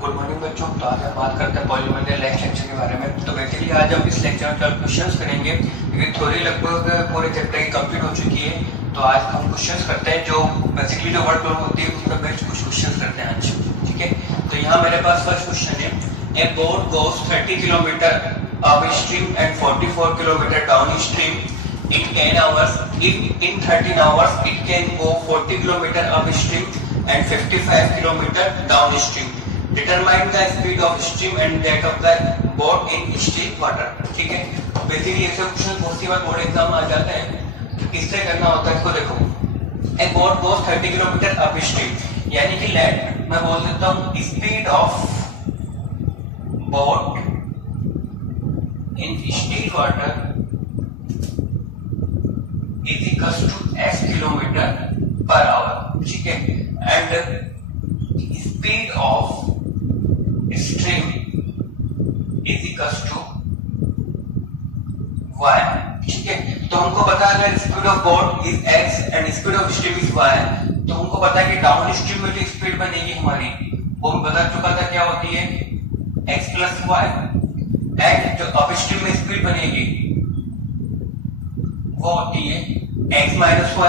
Good morning बच्चों। तो आज हम बात करते हैं पॉलिनोमियल लेक्चर के बारे में। तो बेसिकली आज हम इस लेक्चर में 12 क्वेश्चंस करेंगे क्योंकि थ्योरी लगभग पूरे चैप्टर की कंप्लीट हो चुकी है। तो आज हम क्वेश्चंस करते हैं जो बेसिकली जो वर्ड प्रॉब्लम होती है उस पर बेस्ड कुछ क्वेश्चंस करते हैं आज, ठीक है। तो यहाँ मेरे पास फर्स्ट क्वेश्चन है, ए boat goes 30 kilometre up stream and 44 kilometre down stream in 10 hours. If in 13 hours it can go 40 km upstream and 55 km downstream. Determine the speed of stream and that of the boat in still water. ठीक है। Basically ऐसे question बहुत सी बार board exam में आ जाते हैं। किससे करना होता है इसको देखो। A boat goes 30 kilometre upstream, यानी कि लेट मैं बोल देता हूँ speed of boat in still water is equals to x kilometre पर आवर, ठीक है। And speed of stream is equals to y, ठीक है। तो हमको पता है speed of boat is x and speed of stream is y, तो हमको पता है कि डाउन स्ट्रीम में जो स्पीड बनेगी हमारी वो मैं बता चुका था क्या होती है, x प्लस y, एंड जो अप स्ट्रीम में स्पीड बनेगी वो होती है x माइनस y,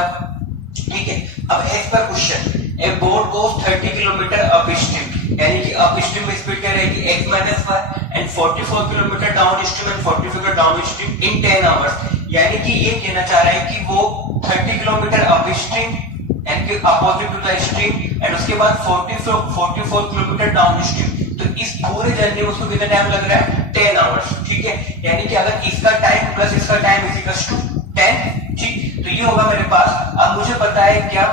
ठीक है। अब x पर क्वेश्चन, ए boat goes 30 kilometre up stream, यानी कि अप स्ट्रीम में स्पीड क्या रहेगी x minus y and 44 kilometre down stream and 45 kilometre down stream in 10 hours, यानी कि ये कहना चाह रहा है कि वो 30 किलोमीटर अप स्ट्रीम एंड के opposite to the stream and उसके बाद 44 किलोमीटर डाउन स्ट्रीम। तो इस पूरे जर्नी में उसको कितना टाइम लग रहा है, 10 आवर्स, ठीक है। यानी कि अगर इसका टाइम प्लस इसका टाइम इज इक्वल टू 10, ठीक। तो ये होगा मेरे पास। अब मुझे पता है क्या,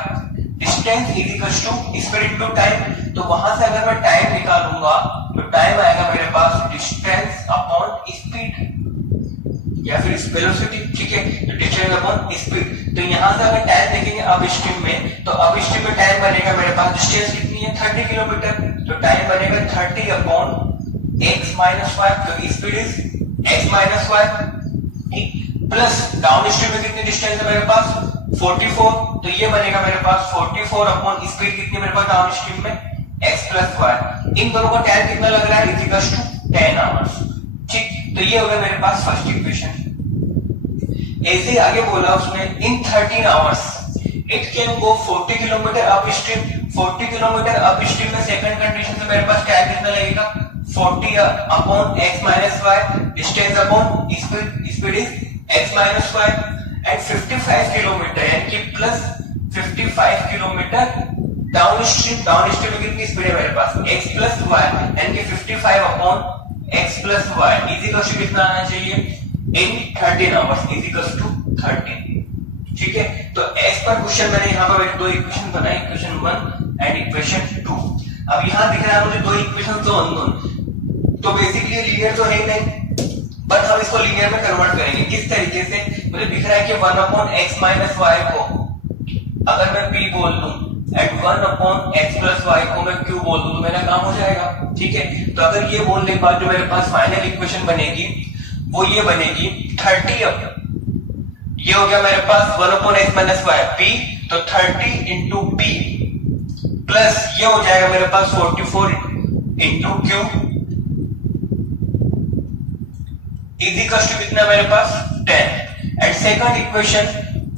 distance is equal to speed into time. तो वहां से अगर मैं टाइम निकालूंगा तो टाइम आएगा मेरे पास डिस्टेंस अपॉन स्पीड या फिर वेलोसिटी, ठीक है। तो डिस्टेंस अपॉन स्पीड। तो यहां से अगर टाइम देखेंगे अप स्ट्रीम में, तो अप स्ट्रीम में टाइम बनेगा मेरे पास, डिस्टेंस कितनी है 30 किलोमीटर, तो टाइम बनेगा 30 अपॉन x माइनस y, तो speed is x minus y, ठीक। प्लस डाउन स्ट्रीम में कितनी डिस्टेंस है मेरे पास 44, तो ये बनेगा मेरे पास 44 अपॉन स्पीड कितनी मेरे पास डाउन स्ट्रीम में x प्लस y। इन दोनों का टाइम कितना लग रहा है, इज इक्वल टू 10 आवर्स, ठीक। तो ये होगा मेरे पास फर्स्ट इक्वेशन। ऐसे आगे बोला उसने, इन 13 hours it can go 40 kilometre up stream. 40 kilometre up stream में सेकंड कंडीशन से मेरे पास टाइम कितना लगेगा 40 upon x minus y, distance upon speed is x minus y and 55 kilometre, यानी कि plus 55 kilometre down stream. Down stream में कितनी speed है मेरे पास x प्लस y, यानी कि 55 upon x plus y is equal to कितना आना चाहिए, in 13 hours is equal to 13, ठीक है। तो x पर क्वेश्चन मैंने यहाँ पर दो इक्वेशन बनाई, इक्वेशन 1 एंड इक्वेशन 2। अब यहाँ दिख रहा है मुझे दो इक्वेशन तो अननोन, तो बेसिकली लीनियर तो है नहीं, बट हम इसको लीनियर में कन्वर्ट करेंगे। किस तरीके से, मुझे दिख रहा है कि 1 अपॉन x माइनस y को अगर मैं p बोल दूं and 1 upon x plus y को मैं q बोल दूं तो मेरा काम हो जाएगा, ठीक है। तो अगर ये बोलने के बाद जो मेरे पास फाइनल इक्वेशन बनेगी वो ये बनेगी 30 अप, ये हो गया मेरे पास 1 upon x minus y p, तो 30 इंटू p प्लस ये हो जाएगा मेरे पास 44 into q is equal to कितना मेरे पास 10। And second equation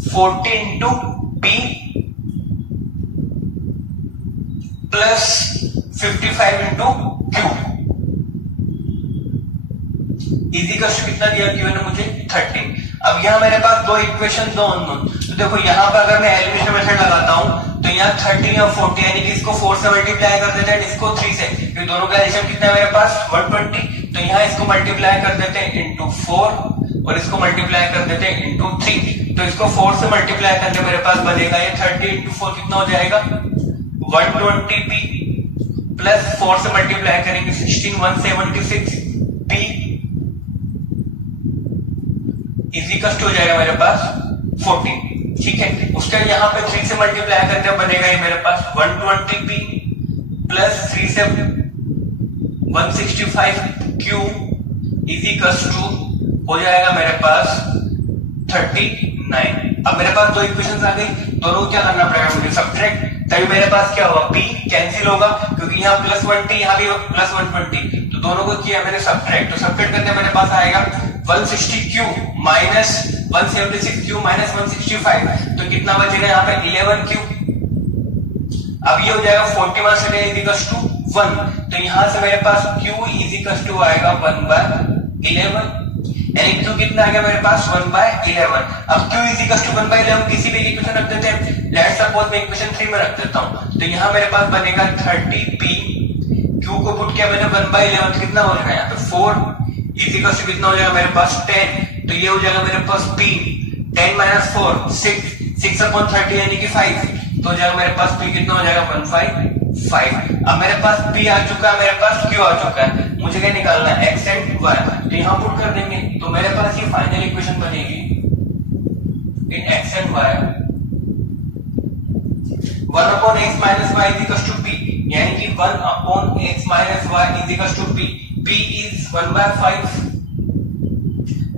40 into p plus 55 into q is equal to कितना दिया क्यू ने मुझे 13। अब यहाँ मेरे पास दो इक्वेशन दो अननोन, तो देखो यहाँ पर अगर मैं एलिमिनेशन मेथड लगाता हूं तो यहाँ 30 और 40, यानी कि इसको 4 से मल्टीप्लाई कर देते हैं, इसको 3 से, तो दोनों का एडिशन कितना है मेरे पास 120, तो यहाँ इसको मल्टीप्लाई कर देते हैं इंटू 4 और इसको मल्टीप्लाई कर देते हैं इंटू 3। तो इसको 4 से मल्टीप्लाई करके मेरे पास बनेगा ये 30 इंटू 4 कितना हो जाएगा 120p प्लस 4 से मल्टीप्लाई करेंगे 16 176p इज इक्वल टू हो जाएगा मेरे पास 40, ठीक है। उसका यहाँ पे 3 से मल्टीप्लाई करके बनेगा ये मेरे पास 120p प्लस 3 से 165q इज इक्वल टू हो जाएगा मेरे पास 39। अब मेरे पास दो इक्वेशंस आ गई, दोनों क्या करना पड़ेगा मुझे, सब्ट्रैक्ट तभी मेरे पास क्या होगा, p कैंसिल होगा क्योंकि यहाँ +1t यहाँ भी +120, तो दोनों को किया मैंने सब्ट्रैक्ट, तो सब्ट्रैक्ट करके मेरे पास आएगा 160q माइनस 176q माइनस 165, तो कितना बचेगा यहाँ पे 11q। अब ये हो जाएगा 41 से 1, तो यहां से मेरे पास q आएगा 1/11, यानी q कितना आ गया मेरे पास 1/11। अब q 1/11 किसी भी इक्वेशन रख देते हैं, लेट्स सपोज मैं इक्वेशन 3 में रख देता हूं, तो यहां मेरे पास बनेगा 30p, q को पुट किया मैंने 1/11, कितना हो जाएगा यहाँ पे 4 कितना हो जाएगा मेरे पास 10, तो ये हो जाएगा मेरे पास p 10 - 4 6/30 यानी कि 5, तो हो जाएगा मेरे पास p कितना हो जाएगा 155। अब मेरे पास p आ चुका है, मेरे पास q आ चुका है, मुझे क्या निकालना है x एंड y, तो यहाँ पुट कर देंगे, तो मेरे पास ये फाइनल इक्वेशन बनेगी इन x and y 1/x - y p, यानी कि 1/x - y p, p is 1/5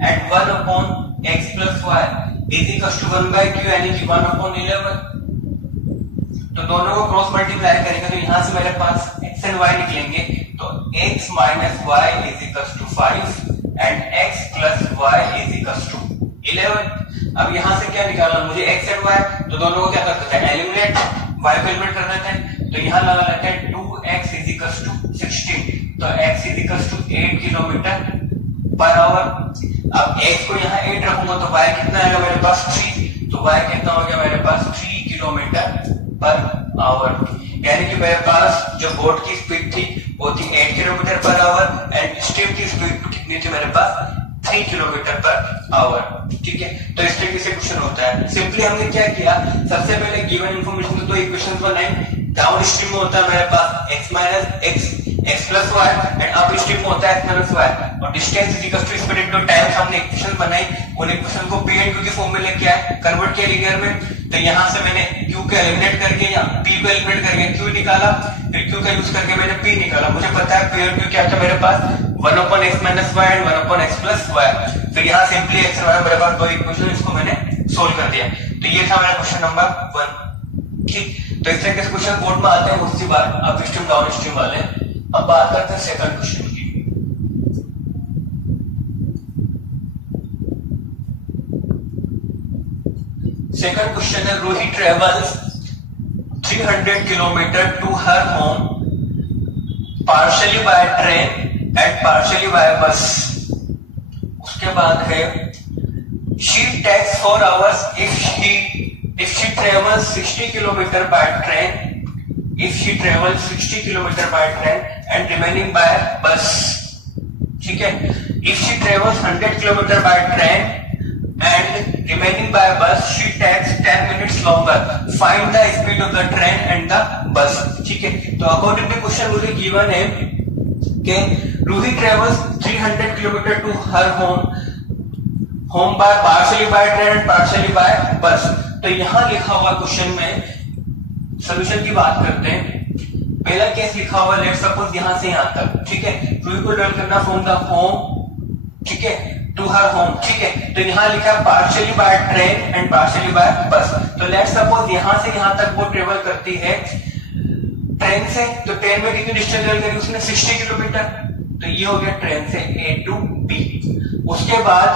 and 1/x + y is 1/q, यानी कि 1/11। तो दोनों को क्रॉस मल्टीप्लाई करेंगे तो यहां से मेरे पास x एंड y निकलेंगे, तो x - y = 5 and x + y = 11। अब यहां से क्या निकालना मुझे x एंड y, तो दोनों को क्या करते हैं एलिमिनेट, y को एलिमिनेट कर देते हैं, तो यहां लगा लेते हैं 2x = 16, तो x = 8 km/h। अब x को यहाँ 8 रखूंगा तो y कितना आएगा मेरे पास 3, तो y कितना हो गया मेरे पास 3 km/h, यानी कि मेरे पास जो बोट की स्पीड थी वो थी 8 km/h एंड स्ट्रीम की स्पीड कितनी थी मेरे पास 3 km/h। ठीक है, तो इस तरीके से क्वेश्चन होता है। सिंपली हमने क्या किया, सबसे पहले गिवन इंफॉर्मेशन से दो इक्वेशंस बनाए, डाउन स्ट्रीम में होता है मेरे पास x + y and up stream में होता है x - y, और डिस्टेंस स्पीड इनटू टाइम हमने इक्वेशन बनाई, उन इक्वेशन को p एंड q की फॉर्म में लेके आए, कन्वर्ट किया लीनियर में, तो यहां से मैंने q को एलिमिनेट करके या p को एलिमिनेट करके q निकाला, फिर q का यूज करके मैंने p निकाला। मुझे पता है p और q क्या था मेरे पास 1/x - y and 1/x + y, फिर यहां सिंपली x और y मेरे पास दो इक्वेशन, इसको मैंने सोल्व कर दिया। तो ये था मेरा क्वेश्चन नंबर 1। ठीक, तो इस तरह के क्वेश्चन बोर्ड में आते हैं उसी बार अप स्ट्रीम डाउन स्ट्रीम वाले। अब बात करते हैं सेकंड क्वेश्चन की। सेकंड क्वेश्चन है, Ruhi travels 300 kilometre to her home partially by train and partially by bus. उसके बाद है she takes 4 hours if she travels 60 kilometer by train, if she travels 60 kilometer by train and remaining by bus। ठीक है, if she travels 100 kilometer by train and remaining by bus she takes 10 minutes longer, find the speed of the train and the bus। ठीक है, तो according to question मुझे given है कि Ruhi travels 300 kilometre to her home by partially by train and partially by bus. तो यहां लिखा हुआ क्वेश्चन में सॉल्यूशन की बात करते हैं। पहला केस लिखा हुआ लेट्स सपोज यहां से यहां तक, ठीक है, रूही को ट्रेवल करना फ्रॉम द होम, ठीक है, टू हर होम। ठीक है, तो यहां लिखा partially by train and partially by bus. तो लेट्स सपोज यहां से यहां तक वो ट्रेवल करती है ट्रेन से, तो ट्रेन में कितनी डिस्टेंस ट्रेवल करी उसने 60 किलोमीटर, तो ये हो गया ट्रेन से A to B। उसके बाद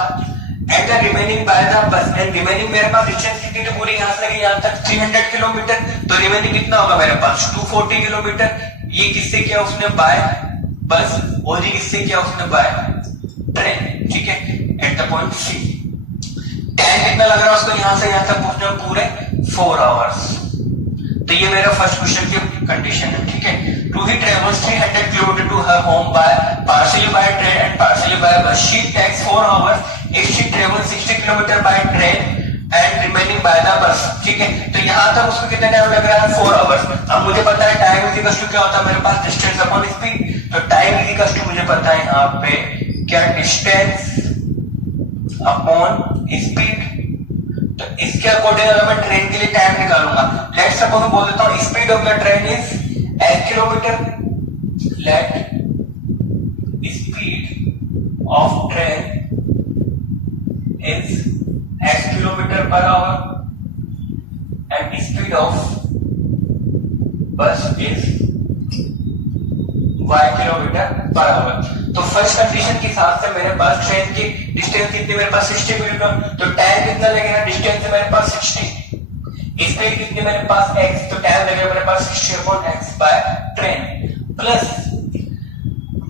at the remaining by the बस, एंड रिमेनिंग मेरे पास डिस्टेंस कितनी थी पूरी यहां से लेके यहां तक 300 किलोमीटर, तो रिमेनिंग कितना होगा मेरे पास 240 किलोमीटर। ये किससे किया उसने बाय बस, और ये किससे किया उसने बाय ट्रेन। ठीक है, at the point C time कितना लग रहा है उसको यहां से यहां तक पहुंचने में पूरे 4 आवर्स। तो ये मेरा फर्स्ट क्वेश्चन की कंडीशन है। ठीक है, Ruhi travels 300 kilometre to her home by partially by train and partially by bus. She takes 4 hours if she travels 60 kilometre by train and remaining by the bus. ठीक है, तो यहां तक उसको कितना टाइम लग रहा है 4 आवर्स। अब मुझे पता है टाइम इक्वल टू क्या होता है मेरे पास डिस्टेंस अपॉन स्पीड, तो टाइम इक्वल टू मुझे पता है यहां पे क्या डिस्टेंस अपॉन स्पीड। तो इसके अकॉर्डिंग अगर मैं ट्रेन के लिए टाइम निकालूंगा, लेट्स सपोज मैं बोल देता हूं speed of the train is 8 kilometre, late speed of train is x kilometer per hour and speed of बस is y kilometre per hour. तो फर्स्ट कंडीशन के हिसाब से मेरे पास ट्रेन की डिस्टेंस कितनी, मेरे पास 60 मीटर, तो टाइम कितना लगेगा, डिस्टेंस है मेरे पास 60, स्पीड कितनी मेरे पास x, तो टाइम लगेगा मेरे पास 60/x बाय ट्रेन, प्लस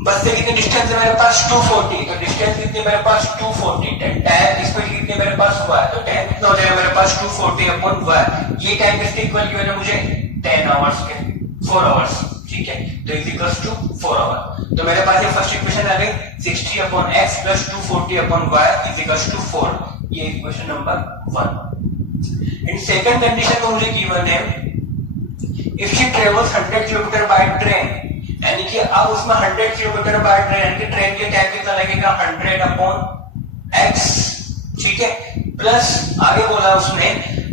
बस से कितनी डिस्टेंस है मेरे पास 240, तो डिस्टेंस कितनी मेरे पास 240, टाइम स्पीड कितनी मेरे पास y, तो टाइम कितना हो जाएगा मेरे पास 240/y। ये टाइम किसके इक्वल की मैंने मुझे 10 आवर्स के, 4 आवर्स, ठीक है, तो इज इक्वल्स टू 4 आवर। तो मेरे पास ये फर्स्ट इक्वेशन आ गई 60/x plus 240/y is equals to 4, ये equation number 1। In second condition में मुझे गिवन है if she travels 100 kilometre by train, यानी कि अब उसमें 100 किलोमीटर बाय ट्रेन, यानी कि ट्रेन के टाइम कितना लगेगा 100/x, ठीक है, प्लस आगे बोला उसने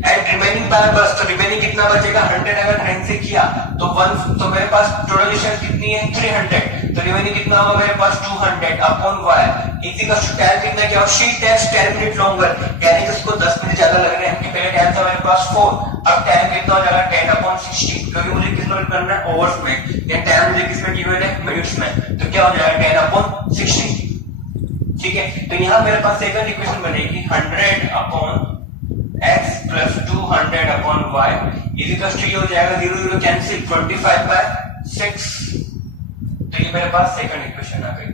एंड रिमेनिंग बाय बस, तो रिमेनिंग कितना बचेगा 100 अगर ट्रेन से किया तो 1, तो मेरे पास टोटल डिस्टेंस कितनी है 300, तो रिमेनिंग कितना होगा मेरे पास 200/y इसी का टाइम कितना क्या, शी टेक्स 10 मिनट लॉन्गर, यानी कि उसको 10 मिनट ज्यादा लग रहे हैं, क्योंकि पहले टाइम था मेरे पास 4, अब टाइम कितना हो जाएगा 10/60, क्योंकि मुझे किसमें करना है आवर्स में, या टाइम मुझे किसमें गिवन है मिनट्स में, तो क्या हो जाएगा 10/60, ठीक है। तो यहाँ मेरे पास सेकंड इक्वेशन बनेगी 100/x plus 200/y is equal to, ये हो जाएगा 0 0 कैंसिल 25/6, तो ये मेरे पास सेकंड इक्वेशन आ गई।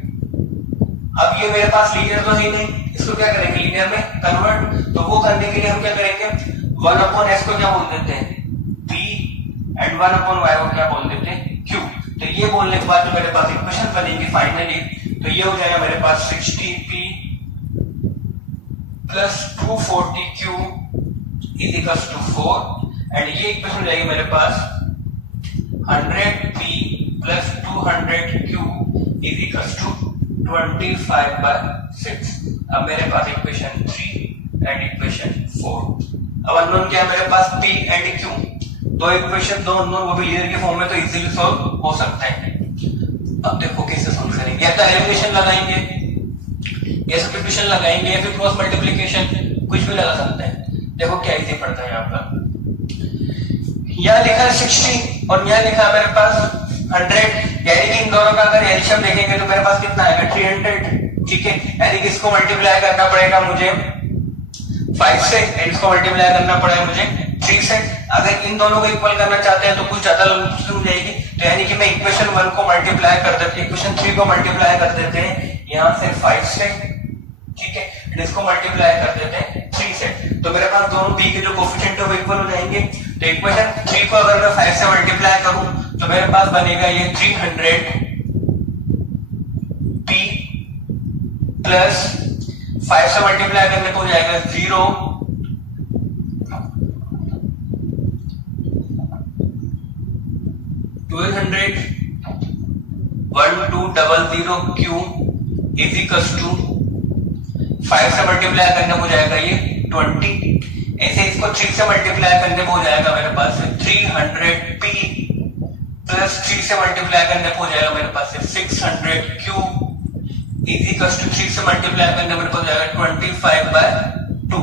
अब ये मेरे पास लीनियर तो है नहीं, इसको क्या करेंगे लीनियर में कन्वर्ट, तो वो करने के लिए हम क्या करेंगे 1/s को क्या बोल देते हैं p एंड 1/y को क्या बोल देते हैं q, तो ये बोलने के बाद जो मेरे पास इक्वेशन बनेगी फाइनली, तो ये हो जाएगा मेरे पास 60p plus 240q is equal to 4, and ये इक्वेशन हो जाएगी मेरे पास 100p plus 200q is equal to 25/6। अब मेरे पास इक्वेशन 3 एंड इक्वेशन 4। अब अननोन क्या है मेरे पास p एंड q, दो इक्वेशन दो अननोन, वो भी लीनियर के फॉर्म में, तो इजीली सॉल्व हो सकता है। अब देखो कैसे सॉल्व करेंगे, या तो एलिमिनेशन लगाएंगे या सब्स्टिट्यूशन लगाएंगे या फिर क्रॉस मल्टीप्लिकेशन, कुछ भी लगा सकते हैं। देखो क्या इजी पड़ता है यहाँ पर, यहाँ लिखा है 60 और यहाँ लिखा है मेरे पास 100, यानी कि इन दोनों का अगर एलसीएम देखेंगे तो मेरे पास कितना आएगा 300, ठीक है, यानी कि इसको मल्टीप्लाई करना पड़ेगा मुझे 5 से, इसको मल्टीप्लाई करना पड़ेगा मुझे 3 से। अगर इन दोनों को इक्वल करना चाहते हैं तो कुछ ज्यादा हो जाएगी, तो यानी कि मैं इक्वेशन 1 को मल्टीप्लाई कर देते, इक्वेशन 3 को मल्टीप्लाई कर देते हैं यहाँ से 5 से, ठीक है, इसको मल्टीप्लाई कर देते हैं 3 से, तो मेरे पास दोनों p के जो कोफिशिएंट है वो इक्वल हो जाएंगे। तो इक्वेशन 3 को अगर मैं 5 से मल्टीप्लाई करूं तो मेरे पास बनेगा ये 300p प्लस 5 से मल्टीप्लाई करने को हो जाएगा 0 1200 1200q इज इक्वल टू 5 से मल्टीप्लाई करने को हो जाएगा ये 20, ऐसे इसको 3 से मल्टीप्लाई करने को हो जाएगा मेरे पास 300p प्लस 3 से मल्टीप्लाई करने को हो जाएगा मेरे पास 600q इज इक्वल टू 3 से मल्टीप्लाई करने मेरे को हो जाएगा 25/2,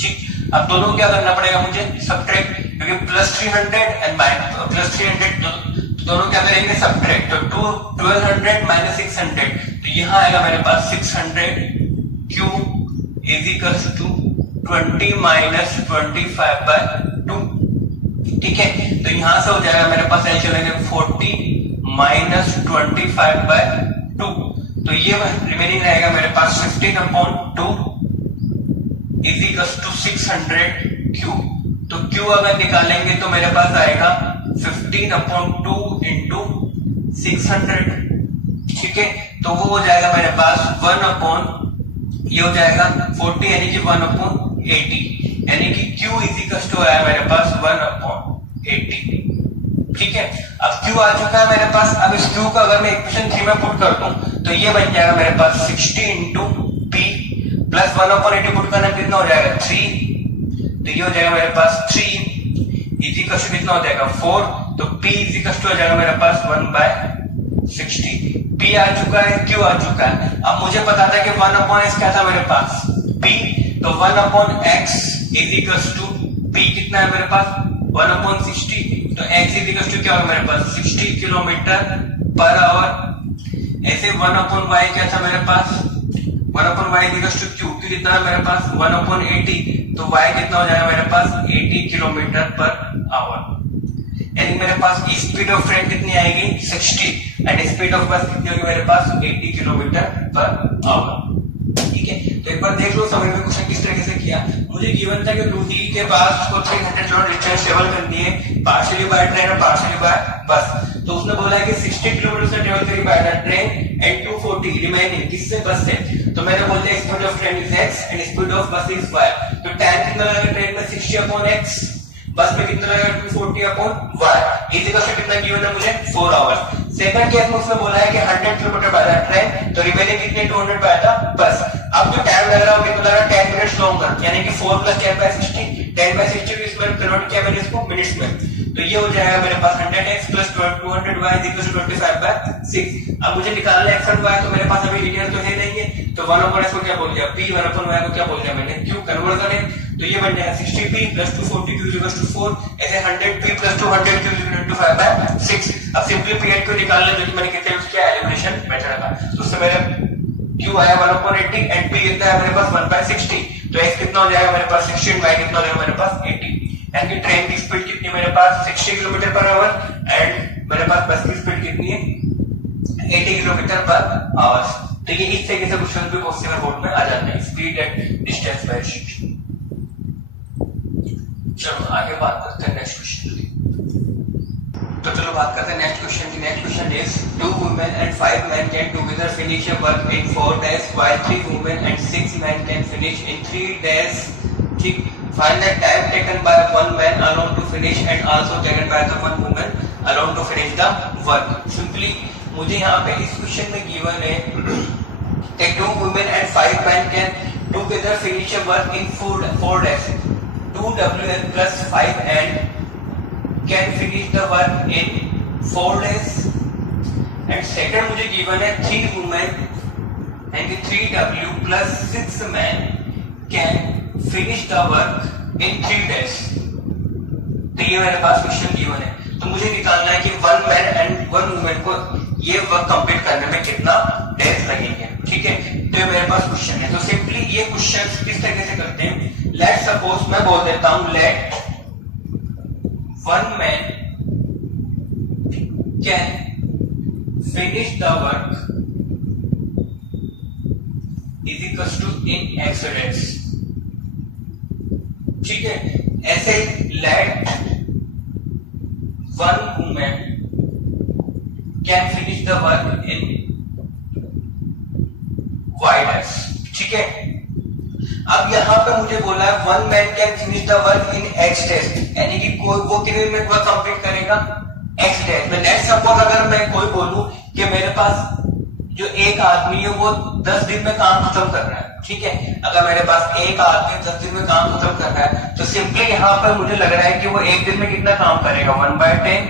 ठीक। अब दोनों क्या करना पड़ेगा मुझे सब्ट्रैक्ट, क्योंकि प्लस 300 एंड प्लस 300 दोनों क्या करेंगे सब्ट्रैक्ट, तो 1200 माइनस 600, तो यहाँ आएगा मेरे पास 600q is equal to 20 minus 25/2, ठीक है। तो यहां से हो जाएगा मेरे पास एल चलेंगे 40 माइनस 25/2, तो ये रिमेनिंग रहेगा मेरे पास 15/2 इज इक्वल टू 600q, तो q अगर निकालेंगे तो मेरे पास आएगा 15/2 इंटू 600, ठीक है, तो वो हो जाएगा मेरे पास ये हो जाएगा 40 यानी कि 1/80, यानी कि q इज इक्वल टू आया मेरे पास 1/80, ठीक है। अब q आ चुका है मेरे पास, अब इस q को अगर मैं इक्वेशन 3 में पुट कर दूं तो ये बन जाएगा मेरे पास 60 इंटू p प्लस 1/80 पुट करना कितना हो जाएगा 3, तो ये हो जाएगा मेरे पास 3 इज इक्वल टू कितना हो जाएगा 4, तो p इज इक्वल टू हो जाएगा मेरे पास 1/60, p आ चुका है q आ चुका है। अब मुझे पता था कि 1/s क्या था मेरे पास p, तो 1/x is equal to p कितना है मेरे पास 1/60, तो x इक्वल टू क्या होगा मेरे पास 60 किलोमीटर पर आवर। ऐसे 1/y क्या था मेरे पास 1/y equal to q, q कितना है मेरे पास 1/80, तो y कितना हो जाएगा मेरे पास 80 किलोमीटर पर आवर। यानी मेरे पास स्पीड ऑफ ट्रेन कितनी आएगी 60 एंड स्पीड ऑफ बस कितनी होगी मेरे पास 80 किलोमीटर पर आवर। ठीक है, तो एक बार देख लो समझ में क्वेश्चन किस तरीके से किया। मुझे गिवन था कि रूटी के पास उसको 300 किलोमीटर डिस्टेंस ट्रेवल करनी है पार्शियली बाय ट्रेन और पार्शियली बाय बस। तो उसने बोला है कि 60 किलोमीटर से ट्रेवल करी बाय ट्रेन एंड 240 रिमेनिंग किससे बस से। तो मैंने बोल दिया speed of train is x and speed of बस इज y। तो टाइम कितना लगेगा ट्रेन में 60/x, बस में कितना लगेगा 240/y। इसी का कितना गिवन है मुझे 4 आवर्स। सेकंड केस में उसने बोला है कि 100 किलोमीटर बाय द ट्रेन, तो रिमेनिंग कितने 200 बाय द बस। अब जो टाइम लग रहा है वो कितना लग रहा है 10 मिनट्स लॉन्गर, यानी कि 4 + 10/60, 10/60 को इसमें कन्वर्ट किया मैंने इसको मिनट्स में, तो ये हो जाएगा मेरे पास 100x + 200y = 25/6। अब मुझे निकालना है x और y, तो मेरे पास अभी लीनियर तो है नहीं है, तो 1/s को क्या बोल दिया p, 1/y को क्या बोल दिया मैंने q, कन्वर्ट करें तो ये बन जाएगा 60p + 240q = 4, ऐसे 100p + 200q = 25/6। अब सिंपलीफाइड को निकालना जो कि मैंने कहते हैं उसके एलिमिनेशन मेथड का, तो उससे मेरा q आया 1/80 एंड p कितना है मेरे पास 1/60, तो x कितना हो जाएगा मेरे पास 60 y कितना हो जाएगा मेरे पास 80। यानी ट्रेन की स्पीड कितनी मेरे पास 60 किलोमीटर पर आवर एंड मेरे पास बस की स्पीड कितनी है 80 किलोमीटर पर आवर। तो ये इस तरीके से क्वेश्चन भी क्वेश्चन बोर्ड में आ जाते हैं, speed and distance by shift. चलो आगे बात करते हैं नेक्स्ट क्वेश्चन की। तो चलो बात करते हैं नेक्स्ट क्वेश्चन की। Next question is 2 women and 5 men can together finish a work in 4 days while 3 women and 6 men can finish in 3 days. ठीक, find the time taken by one man alone to finish and also taken by the one woman alone to finish the work. Simply मुझे यहाँ पे इस question में given है कि 2 women and 5 men can together finish a work in 4 days. 2 + 5 and can finish the work in 4 days. And second मुझे given है 3 women and 3w + 6 men can finish the work in 3 days. तो ये मेरे पास question given है, तो मुझे निकालना है कि 1 मैन एंड 1 वुमेन को ये वर्क कंप्लीट करने में कितना डेज लगेंगे। ठीक है, तो ये मेरे पास क्वेश्चन है। तो सिंपली ये क्वेश्चन किस तरीके से करते हैं, लेट सपोज मैं बोल देता हूं late 1 man can finish the work is equals to in x days। ठीक है, ऐसे late 1 woman can finish the work in y days। ठीक है, अब यहाँ पे मुझे बोला है 1 man can finish the work in x days, यानी कि कोई वो कितने में वर्क कंप्लीट करेगा x days में। लेट्स सपोज अगर मैं कोई बोलूं कि मेरे पास जो एक आदमी है वो 10 दिन में काम खत्म कर रहा है। ठीक है, अगर मेरे पास एक आदमी 10 दिन में काम खत्म कर रहा है, तो सिंपली यहाँ पर मुझे लग रहा है कि वो एक दिन में कितना काम करेगा 1/10,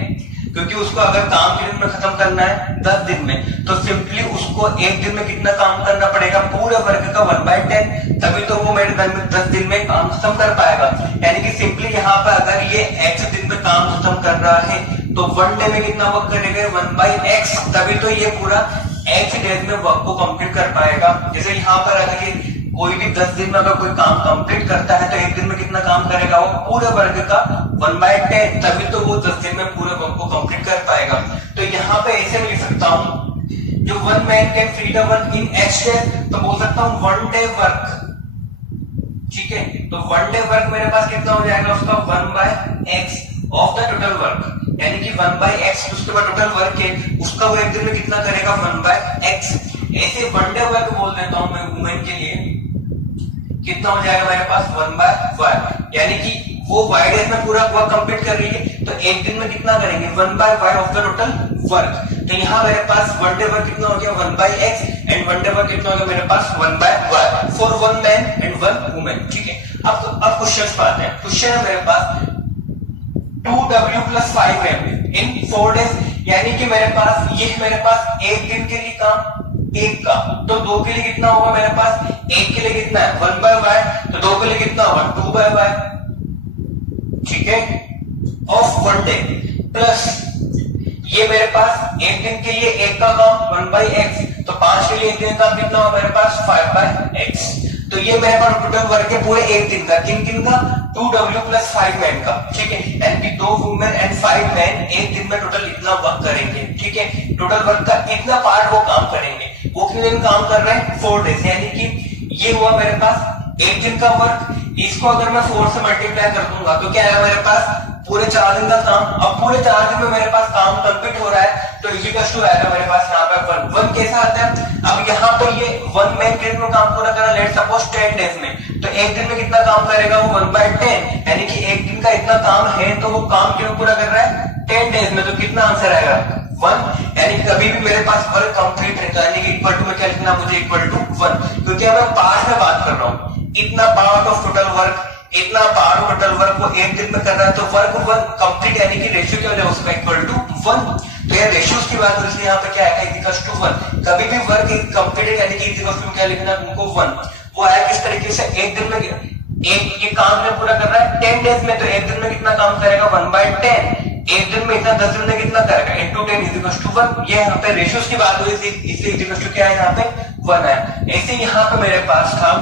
क्योंकि उसको अगर काम के दिन में खत्म करना है 10 दिन में, तो सिंपली उसको एक दिन में कितना काम करना पड़ेगा पूरे वर्ग का 1/10, तभी तो वो मेरे 10 दिन में काम खत्म कर पाएगा। यानी कि सिंपली यहाँ पर अगर ये x दिन में काम खत्म कर रहा है तो 1 डे में कितना वर्क करेगा 1/x, तभी तो ये पूरा x डेज में वर्क को कंप्लीट कर पाएगा। जैसे यहाँ पर अगर ये कोई भी 10 दिन में अगर कोई काम कंप्लीट करता है तो एक दिन में कितना काम करेगा वो पूरे वर्ग का 1/10, तभी तो वो 10 दिन में पूरे वर्क को कंप्लीट कर पाएगा। तो यहाँ पे ऐसे लिख सकता हूँ जो 1 man can finish the work in x days, तो बोल सकता हूँ 1 day वर्क। ठीक है, तो 1 day वर्क मेरे पास कितना हो जाएगा उसका 1/x of the total work, यानी कि 1/x उसके बाद टोटल वर्क है उसका वो एक दिन में कितना करेगा 1/x। ऐसे 1 day वर्क बोल देता हूं मैं वुमेन के लिए, कितना हो जाएगा मेरे पास 1/y, यानी कि वो y डेज में पूरा वर्क कंप्लीट कर रही है तो एक दिन में कितना करेंगे 1/y of the total work. तो यहाँ मेरे पास 1 day वर्क कितना हो गया 1/x एंड 1 day वर्क कितना हो गया मेरे पास 1/y for 1 man and 1 woman। ठीक है, अब क्वेश्चन पर आते हैं। क्वेश्चन है मेरे पास 2w + 5m इन 4 days, यानी कि मेरे पास ये मेरे पास एक दिन के लिए काम एक का, तो 2 के लिए कितना होगा मेरे पास, एक के लिए कितना है 1/y, तो 2 के लिए कितना होगा 2/y। ठीक है, ऑफ वन डे प्लस ये मेरे पास एक दिन के लिए एक का काम 1/x, तो 5 के लिए एक दिन का कितना होगा मेरे पास 5/x। तो ये मेरे पास टोटल वर्क है पूरे एक दिन का, किन किन का 2w + 5 मैन का, ठीक है, यानी कि 2 वुमेन एंड 5 मैन एक दिन में टोटल इतना वर्क करेंगे, ठीक है। टोटल वर्क का इतना पार्ट वो काम करेंगे, वो कितने दिन काम कर रहे हैं 4 डेज, यानी कि ये हुआ मेरे पास एक दिन का वर्क। इसको अगर मैं 4 से मल्टीप्लाई कर दूंगा तो क्या आएगा मेरे पास पूरे 4 दिन का काम। अब पूरे 4 दिन में मेरे पास काम कंप्लीट हो रहा है तो इक्वल्स टू आएगा मेरे पास यहाँ पे 1 कैसा आता है। अब यहाँ पे ये 1 मैन के दिन में काम पूरा करा, लेट सपोज 10 डेज में, तो एक दिन में कितना काम करेगा वो 1/10, यानी कि एक दिन का इतना काम है तो वो काम क्यों पूरा कर रहा है 10 डेज में, तो कितना आंसर आएगा 1, यानी कि कभी भी मेरे पास वर्क कंप्लीट रहता है, यानी कि इक्वल टू में क्या लिखना मुझे इक्वल टू 1, क्योंकि मैं पार्ट में बात कर रहा हूँ। इतना पार्ट ऑफ टोटल वर्क, इतना पार्ट ऑफ टोटल वर्क वो एक दिन में कर रहा है तो वर्क 1 कंप्लीट, यानी कि रेशियो क्या हो जाएगा उसका इक्वल टू 1। तो ये रेशियोज की बात हो रही है, यहाँ पे क्या आएगा इक्वल टू 1। कभी भी वर्क इज कंप्लीटेड यानी कि इक्वल टू क्या लिखना उनको 1। वो आया किस तरीके से, एक दिन में एक ये काम में पूरा कर रहा है 10 डेज में, तो एक दिन में कितना काम करेगा 1/10, एक दिन में इतना 10 दिन में कितना करेगा into 10 इज इक्वल टू 1। ये यहाँ पे रेशियोज की बात हो रही थी, इसलिए इज इक्वल टू क्या है यहाँ पे 1 है। ऐसे यहाँ पे मेरे पास था,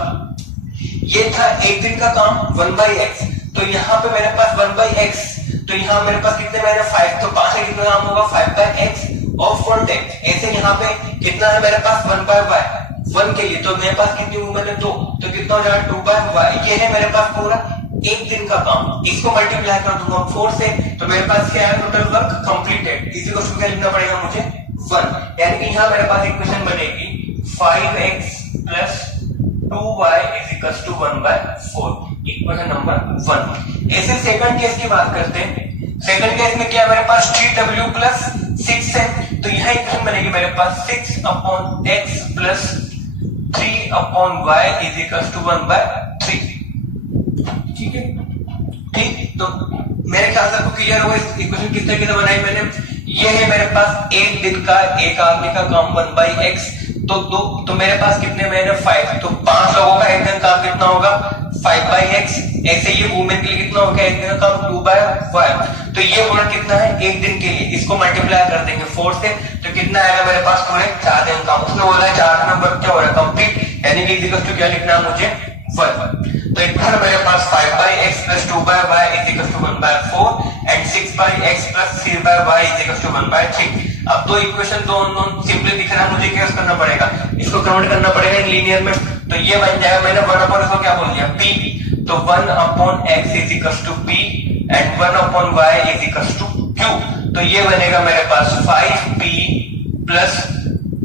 ये था एक दिन का काम 1/x, तो यहाँ पे मेरे पास 1/x, तो यहाँ मेरे पास कितने मेरे 5, तो 5 से कितना काम होगा 5/x ऑफ 1 डे। ऐसे यहाँ पे कितना है मेरे पास 1/y 1 के लिए, तो मेरे पास कितनी वुमेन है 2, तो कितना हो जाएगा 2/y। ये है मेरे पास पूरा एक दिन का काम। इसको मल्टीप्लाई कर दूंगा 4 से, तो मेरे पास क्या है total work completed is equal to क्या लिखना पड़ेगा मुझे 1, यानी कि यहाँ मेरे पास इक्वेशन बनेगी 5x + 2y is equal to 1/4, equation number 1। ऐसे सेकंड केस की बात करते हैं। सेकंड केस में क्या है मेरे पास 3w + 6 है, तो यहाँ इक्वेशन बनेगी मेरे पास 6/x + 3/y is equal to 1/3, ठीक है। ठीक, तो मेरे ख्याल से आपको क्लियर होगा इस इक्वेशन किस तरीके से बनाई मैंने। ये है मेरे पास एक दिन का एक आदमी का काम 1/x, तो मेरे पास कितने महीने 5, तो 5 लोगों का एक दिन काम कितना होगा 5/x। ऐसे ये वुमेन के लिए कितना होगा एक दिन का काम 2/y, तो ये पूरा कितना है एक दिन के लिए। इसको मल्टीप्लाई कर देंगे 4 से, तो कितना आएगा मेरे पास पूरे 4 दिन का। उसने बोला है 4 दिन में क्या हो रहा है कंप्लीट, यानी कि इक्वल टू क्या लिखना है मुझे 1। तो इधर मेरे पास 5/x + 2/y is equal to 1/4 and 6/x + 3/y is equal to 1/3। अब दो इक्वेशन दो सिंपली दिख रहा है, मुझे क्या करना पड़ेगा, इसको कन्वर्ट करना पड़ेगा इन लीनियर में, तो ये बन जाएगा मैंने 1/, इसको क्या बोल दिया p, तो 1/x is equal to p and 1/y is equal to q, तो ये बनेगा मेरे पास 5p +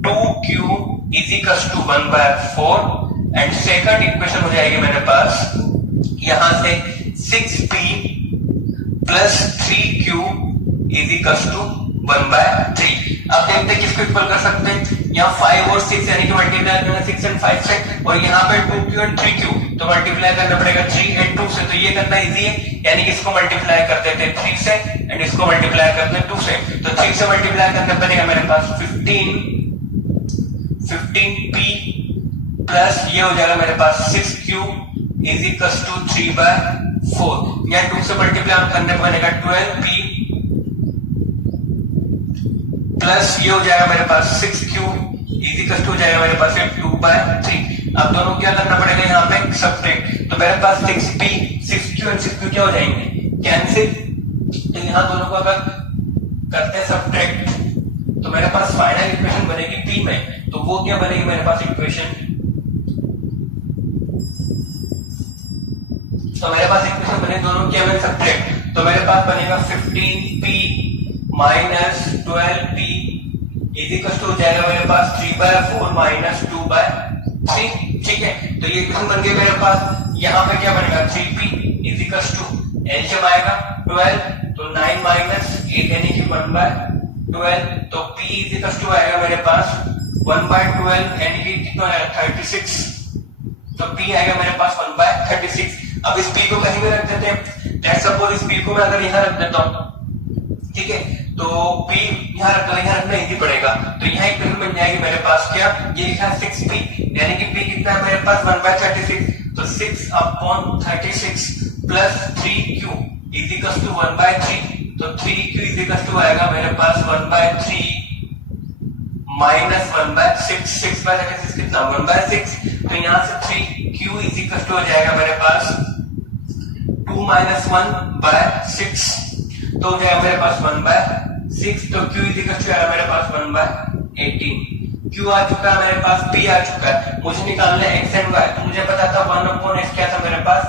2q is equal to 1/4 and second equation हो जाएगी मेरे पास यहां से 6p + 3q is equal to 1/3। अब देखते हैं किसको इक्वल कर सकते हैं, यहाँ 5 और 6 यानी कि मल्टीप्लाई करना 6 और 5 से, और यहाँ पे 2q और 3q, तो मल्टीप्लाई करना पड़ेगा 3 और 2 से, तो ये करना इजी है, यानी कि इसको मल्टीप्लाई कर देते हैं 3 से एंड इसको मल्टीप्लाई करते हैं 2 से, तो 3 से मल्टीप्लाई करना पड़ेगा मेरे पास 15p प्लस ये हो जाएगा मेरे पास 6q इज इक्वल टू 3/4, यहाँ 2 से मल्टीप्लाई करने पड़ेगा 12p प्लस ये हो जाएगा मेरे पास 6q इज इक्वल टू हो जाएगा मेरे पास 2/3। अब दोनों क्या करना पड़ेगा यहाँ पे सब्ट्रैक्ट, तो मेरे पास 6p 6q और 6q क्या हो जाएंगे कैंसिल, तो यहाँ दोनों को अगर करते हैं सब्ट्रैक्ट तो मेरे पास फाइनल इक्वेशन बनेगी p में, तो वो क्या बनेगी मेरे पास इक्वेशन, तो मेरे पास इक्वेशन बने दोनों क्या बने सब्ट्रैक्ट, तो मेरे पास बनेगा 15p - 12p is equal to हो जाएगा मेरे पास 3/4 - 2/3, ठीक है। तो ये इक्वेशन बन गई मेरे पास, यहाँ पे क्या बनेगा 3p is equal to LCM आएगा 12, तो 9 - 8 यानी कि 1/12, तो p इज इक्वल टू आएगा मेरे पास 1/12 यानी कि कितना आएगा 36, तो p आएगा मेरे पास 1/36। अब इस p को कहीं भी रख देते हैं, लेट्स सपोज इस p को मैं अगर यहाँ रख देता हूँ, ठीक है, तो p यहाँ रखना इजी पड़ेगा, तो यहाँ एक बन जाएगी मेरे पास क्या, ये लिखा है 6p, यानी कि p कितना है मेरे पास 1/36, तो 6/36 plus 3q is equal to 1/3, तो 3q इज इक्वल टू आएगा मेरे पास 1/3 माइनस 1/6, 6/6 कितना 1/6, तो यहाँ से 3q इज इक्वल टू हो जाएगा मेरे पास 2 - 1/6, तो हो जाएगा मेरे पास 1/6, तो q इज इक्वल टू आएगा मेरे पास 1/18, q आ चुका है मेरे पास, p आ चुका है, मुझे निकालना है x एंड y, तो मुझे पता था 1/x क्या था मेरे पास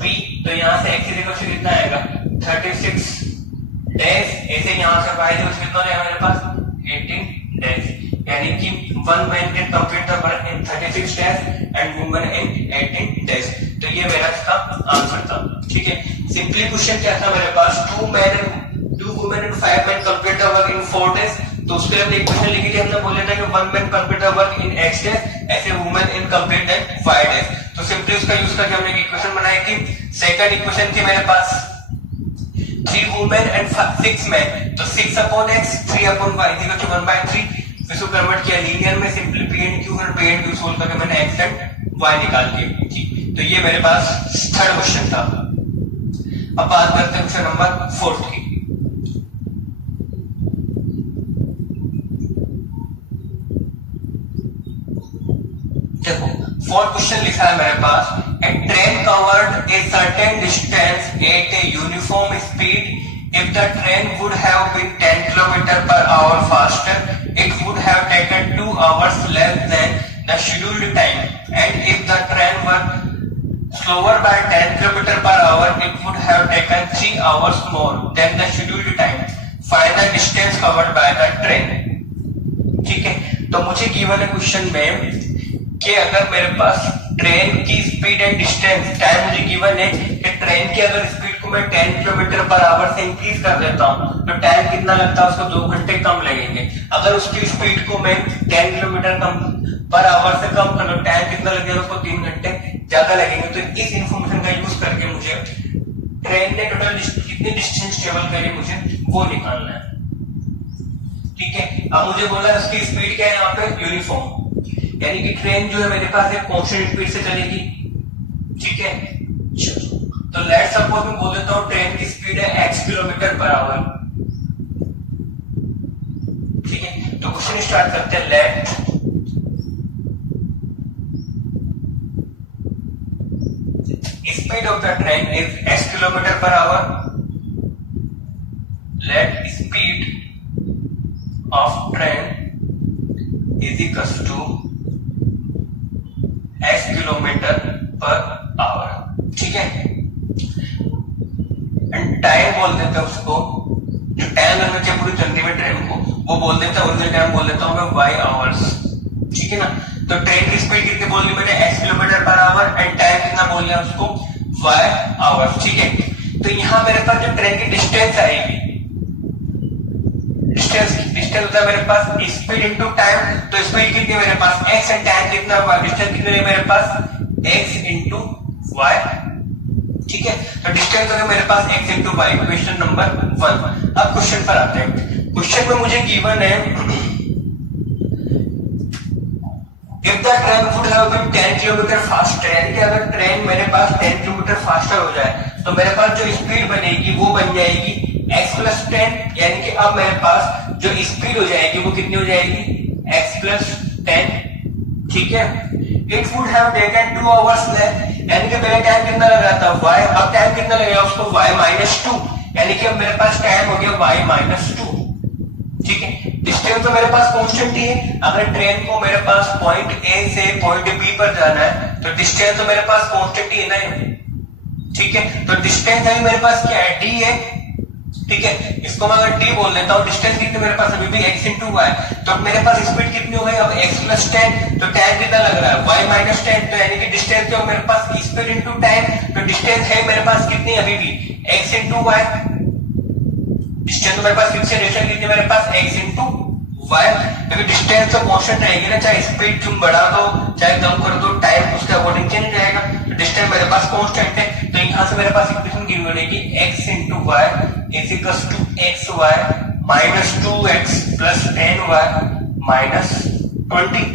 p, तो यहाँ से x इज इक्वल टू कितना आएगा 36 डैश, ऐसे यहाँ से y इज इक्वल टू कितना आएगा मेरे पास 18 डैश, यानी कि one man can complete the work in 36 days and woman in 18 days, तो ये मेरा इसका आंसर था। ठीक है, सिंपली क्वेश्चन क्या था मेरे पास, 2 women and 5 men complete the work in 4 days, तो उसके लिए हमने इक्वेशन लिखी थी, हमने बोला था कि 1 man complete the work in x days, ऐसे women in complete in 5 days, तो सिंपली उसका यूज करके हमने एक इक्वेशन बनाई थी। सेकंड इक्वेशन थी मेरे पास 3 women and 6 men, तो 6/x 3/y is equal to 1/3, इसको कन्वर्ट किया लीनियर में, सिंपली p एंड q और p एंड q सोल्व करके मैंने x एंड y निकाल के। ठीक, तो ये मेरे पास थर्ड क्वेश्चन था। अब बात करते हैं क्वेश्चन नंबर 4 की। देखो 4th क्वेश्चन लिखा है मेरे पास, a train covered a certain distance at a uniform speed, if the train would have been 10 km/h faster, it would have taken 2 hours less than the scheduled time, and if the train were slower by 10 km/h, it would have taken 3 hours more than the scheduled time. Find the distance covered by the train. ठीक है, तो मुझे given है question में कि अगर मेरे पास train की स्पीड एंड डिस्टेंस टाइम मुझे गिवन है कि ट्रेन की अगर स्पीड को मैं 10 km/h से इंक्रीज कर देता हूँ तो टाइम कितना लगता है, उसको 2 घंटे कम लगेंगे। अगर उसकी स्पीड को मैं 10 km/h से कम कर दूं, टाइम कितना लगेगा, उसको 3 घंटे ज्यादा लगेंगे। तो इस इंफॉर्मेशन का यूज करके मुझे ट्रेन ने टोटल कितनी डिस्टेंस ट्रेवल करी मुझे वो निकालना है। ठीक है, अब मुझे बोला उसकी स्पीड क्या है यहाँ पे यूनिफॉर्म, यानी कि ट्रेन जो है मेरे पास एक कांस्टेंट स्पीड से चलेगी। ठीक है, तो लेट्स सपोज मैं बोल देता हूं ट्रेन की स्पीड है x km/h। ठीक है, तो क्वेश्चन स्टार्ट करते हैं। Let speed of the train is x km/h, let speed of train is equal to x km/h। ठीक है, एंड टाइम बोल देते हैं उसको, जो टाइम लगना चाहिए पूरी जर्नी में ट्रेन को, वो बोल देता है, ओरिजिनल टाइम बोल देता हूं मैं y आवर्स। ठीक है ना, तो ट्रेन की स्पीड कितनी बोल दी मैंने x km/h एंड टाइम कितना बोल दिया उसको y आवर्स। ठीक है, तो यहां मेरे पास जो ट्रेन की डिस्टेंस आएगी, डिस्टेंस होता है मेरे पास स्पीड इनटू टाइम, तो स्पीड कितनी मेरे पास x एंड टाइम कितना हुआ, डिस्टेंस कितनी है मेरे पास x इनटू y। ठीक है, तो डिस्टेंस है मेरे पास x into y, question number 1। अब क्वेश्चन पर आते हैं। क्वेश्चन में मुझे गिवन है if the train would have been 10 km faster, यानी कि अगर ट्रेन मेरे पास 10 km फास्टर हो जाए तो मेरे पास जो स्पीड बनेगी वो बन जाएगी x + 10, यानी कि अब मेरे पास जो स्पीड हो जाएगी वो कितनी हो जाएगी x + 10। ठीक है, it would have taken 2 hours less, यानी कि पहले टाइम कितना लग रहा था y, अब टाइम कितना लगेगा उसको y - 2, यानी कि अब मेरे पास टाइम हो गया y - 2। ठीक है, डिस्टेंस तो मेरे पास कांस्टेंट ही है, अगर ट्रेन को मेरे पास पॉइंट A से पॉइंट B पर जाना है तो डिस्टेंस तो मेरे पास कांस्टेंट ही है ना। ठीक है, तो डिस्टेंस अभी मेरे पास क्या है, d है। ठीक है, इसको मैं अगर d बोल देता हूँ, डिस्टेंस कितनी मेरे पास अभी भी x × y, तो मेरे पास स्पीड कितनी हो गई अब x + 10, तो टाइम कितना लग रहा है y - 10, तो यानी कि डिस्टेंस जो मेरे पास स्पीड इनटू टाइम, तो डिस्टेंस है मेरे पास कितनी अभी भी x × y। डिस्टेंस तो मेरे पास फिक्स है, डिस्टेंस कितनी मेरे पास x × y, क्योंकि डिस्टेंस तो कांस्टेंट रहेगी ना, चाहे स्पीड तुम बढ़ा दो चाहे कम कर दो, टाइम उसके अकॉर्डिंग चेंज जाएगा, तो डिस्टेंस मेरे पास कांस्टेंट है। तो यहाँ से मेरे पास इक्वेशन गिवन है कि x × y is equal to xy - 2x + 10y - 20।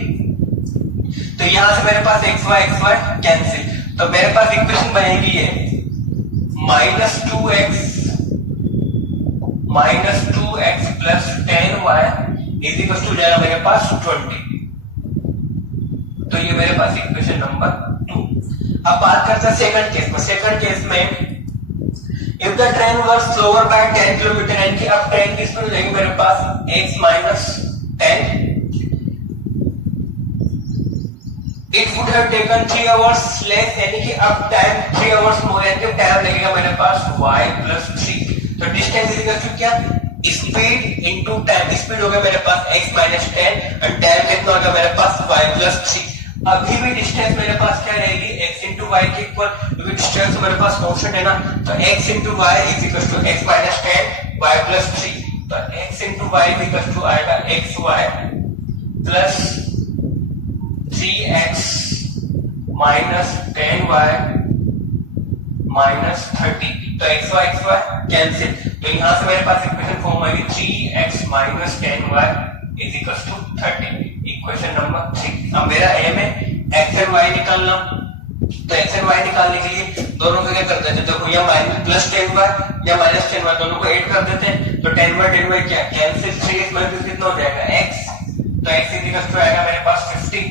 तो यहाँ से मेरे पास xy कैंसिल, तो मेरे पास इक्वेशन बनेगी ये -2x plus 10y is equal to जाएगा मेरे पास 20। तो ये मेरे पास इक्वेशन नंबर 2। अब बात करते हैं सेकंड केस में। सेकंड केस में if the train was slower by 10 kilometre, यानी कि अब ट्रेन की स्पीड रहेगी मेरे पास x minus 10, it would have taken 3 hours less, यानी कि अब टाइम 3 आवर्स मोर, यानी कि टाइम लगेगा मेरे पास y प्लस 3। तो डिस्टेंस इज इक्वल टू क्या, स्पीड इनटू टाइम। स्पीड हो गया मेरे पास x माइनस 10 और टाइम कितना होगा मेरे पास y प्लस 3। अभी भी डिस्टेंस मेरे पास क्या रहेगी, x इंटू वाई के इक्वल, क्योंकि डिस्टेंस मेरे पास कांस्टेंट है ना। तो x into y is equal to x minus 10 y plus 3। तो x into y is equal to आएगा xy plus 3x minus 10y minus 30। तो xy कैंसिल, तो यहां से मेरे पास इक्वेशन फॉर्म आएगी 3x minus 10y is equal to 30, equation number 3। अब मेरा एम है x एंड y निकालना। तो x एंड y निकालने के लिए दोनों को क्या कर देते हैं, देखो या माइनस प्लस 10y या माइनस 10y दोनों को ऐड कर देते हैं। तो 10y क्या कैंसिल, 3x माइनस कितना हो जाएगा x। तो x इज इक्वल टू आएगा मेरे पास 50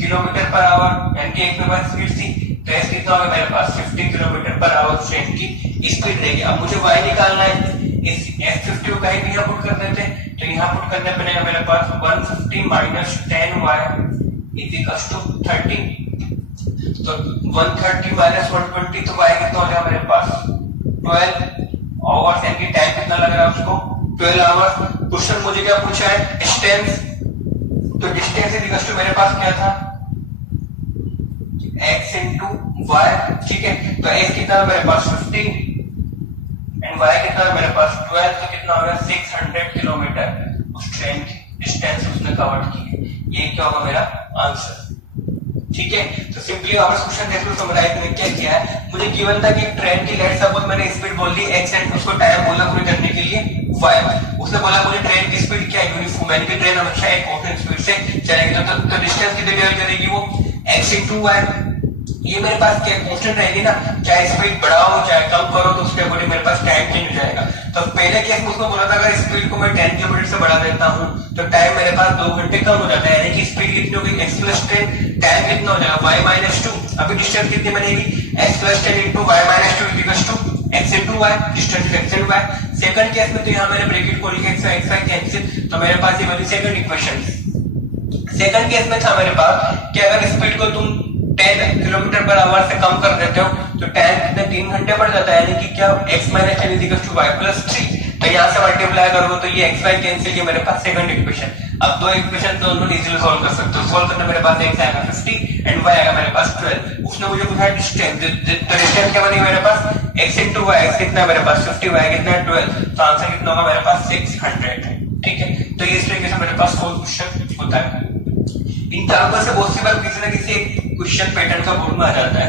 किलोमीटर पर आवर, यानी कि एक मेरे पास स्पीड थी। तो x कितना होगा मेरे पास 50 किलोमीटर पर आवर ट्रेन की स्पीड रहेगी। अब मुझे y निकालना है, इस x50 को कहीं भी यहाँ पुट कर देते हैं। तो यहाँ पुट करने पड़ेगा मेरे पास 150 minus 10y is equal to 30। तो 130 माइनस 120, तो y कितना हो जाएगा मेरे पास 12 आवर्स, यानी कि टाइम कितना लग रहा है उसको 12 आवर्स। क्वेश्चन मुझे क्या पूछा है, डिस्टेंस। तो डिस्टेंस इज इक्वल टू मेरे पास क्या था, x इंटू वाई, ठीक है। तो x कितना मेरे पास 50 एंड y कितना मेरे पास 12, तो कितना होगा 600 किलोमीटर उस ट्रेन की डिस्टेंस उसने कवर की है। ये क्या होगा मेरा आंसर, ठीक है। तो सिंपली और क्वेश्चन देख लो, समराइज में क्या किया है, मुझे गिवन था कि ट्रेन की लेट सपोज मैंने स्पीड बोल दी x एंड उसको टाइम बोला पूरी करने के लिए y। उसने बोला मुझे ट्रेन की स्पीड क्या है, यूनिफॉर्म, यानी कि ट्रेन हमेशा एक कांस्टेंट स्पीड से चलेगी। तो डिस्टेंस कितनी वैल्यू करेगी वो x इंटू वाई। ये मेरे पास क्या कांस्टेंट रहेगी ना, चाहे स्पीड बढ़ाओ चाहे कम करो तो उसके अकॉर्डिंग मेरे पास टाइम चेंज हो जाएगा। तो पहले केस में उसको बोला था अगर स्पीड को मैं 10 किलोमीटर से बढ़ा देता हूं तो टाइम मेरे पास 2 घंटे कम हो जाता है, यानी कि स्पीड कितनी होगी x प्लस 10, टाइम कितना हो जाएगा y माइनस 2। अभी डिस्टेंस कितनी बनेगी, x plus 10 into y minus 2 equals to x into y, distance x and y। Second case में तो यहाँ मैंने ब्रैकेट खोल के x कैंसिल, तो मेरे पास ये वाली सेकंड इक्वेशन। सेकंड केस में था मेरे पास कि अगर स्पीड को तुम 10 किलोमीटर पर आवर से कम कर देते हो तो टाइम कितने 3 घंटे बढ़ जाता है, यानी कि क्या x minus 10 is equal to y plus 3। तो यहाँ से मल्टीप्लाई करोगे तो ये xy कैंसिल, ये मेरे पास सेकंड इक्वेशन। अब दो इक्वेशन दोनों इजीली सॉल्व कर सकते हो। सॉल्व करने मेरे पास x आएगा 50 एंड y आएगा मेरे पास 12। उसने मुझे पूछा डिस्टेंस, तो डिस्टेंस क्या बनेगी मेरे पास x इंटू y, x कितना है मेरे पास 50, y कितना है 12, तो आंसर कितना होगा मेरे पास 600, ठीक है। तो ये इस तरीके से मेरे पास 4 क्वेश्चन होता है। इन चारों में से बहुत सी बार किसी ना किसी एक क्वेश्चन पैटर्न का बोर्ड में आ जाता है।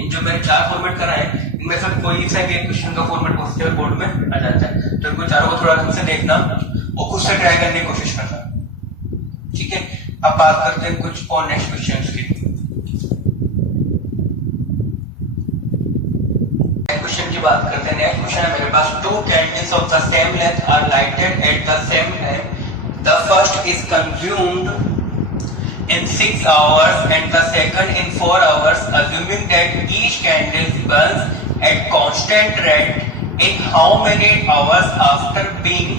इन जो मैंने 4 फॉर्मेट करा है इनमें से कोई सा भी एक क्वेश्चन का फॉर्मेट बहुत सी बार बोर्ड में आ जाता है। तो इनको चारों को थोड़ा ढंग से देखना और खुद से ट्राई करने की कोशिश करना, ठीक है। अब बात करते हैं कुछ और नेक्स्ट क्वेश्चंस की। क्वेश्चन की बात करते हैं। नेक्स्ट क्वेश्चन है मेरे पास, 2 candles of the same length are lighted at the same time. The first is consumed in 6 hours and the second in 4 hours, assuming that each candle burns at constant rate, in how many hours after being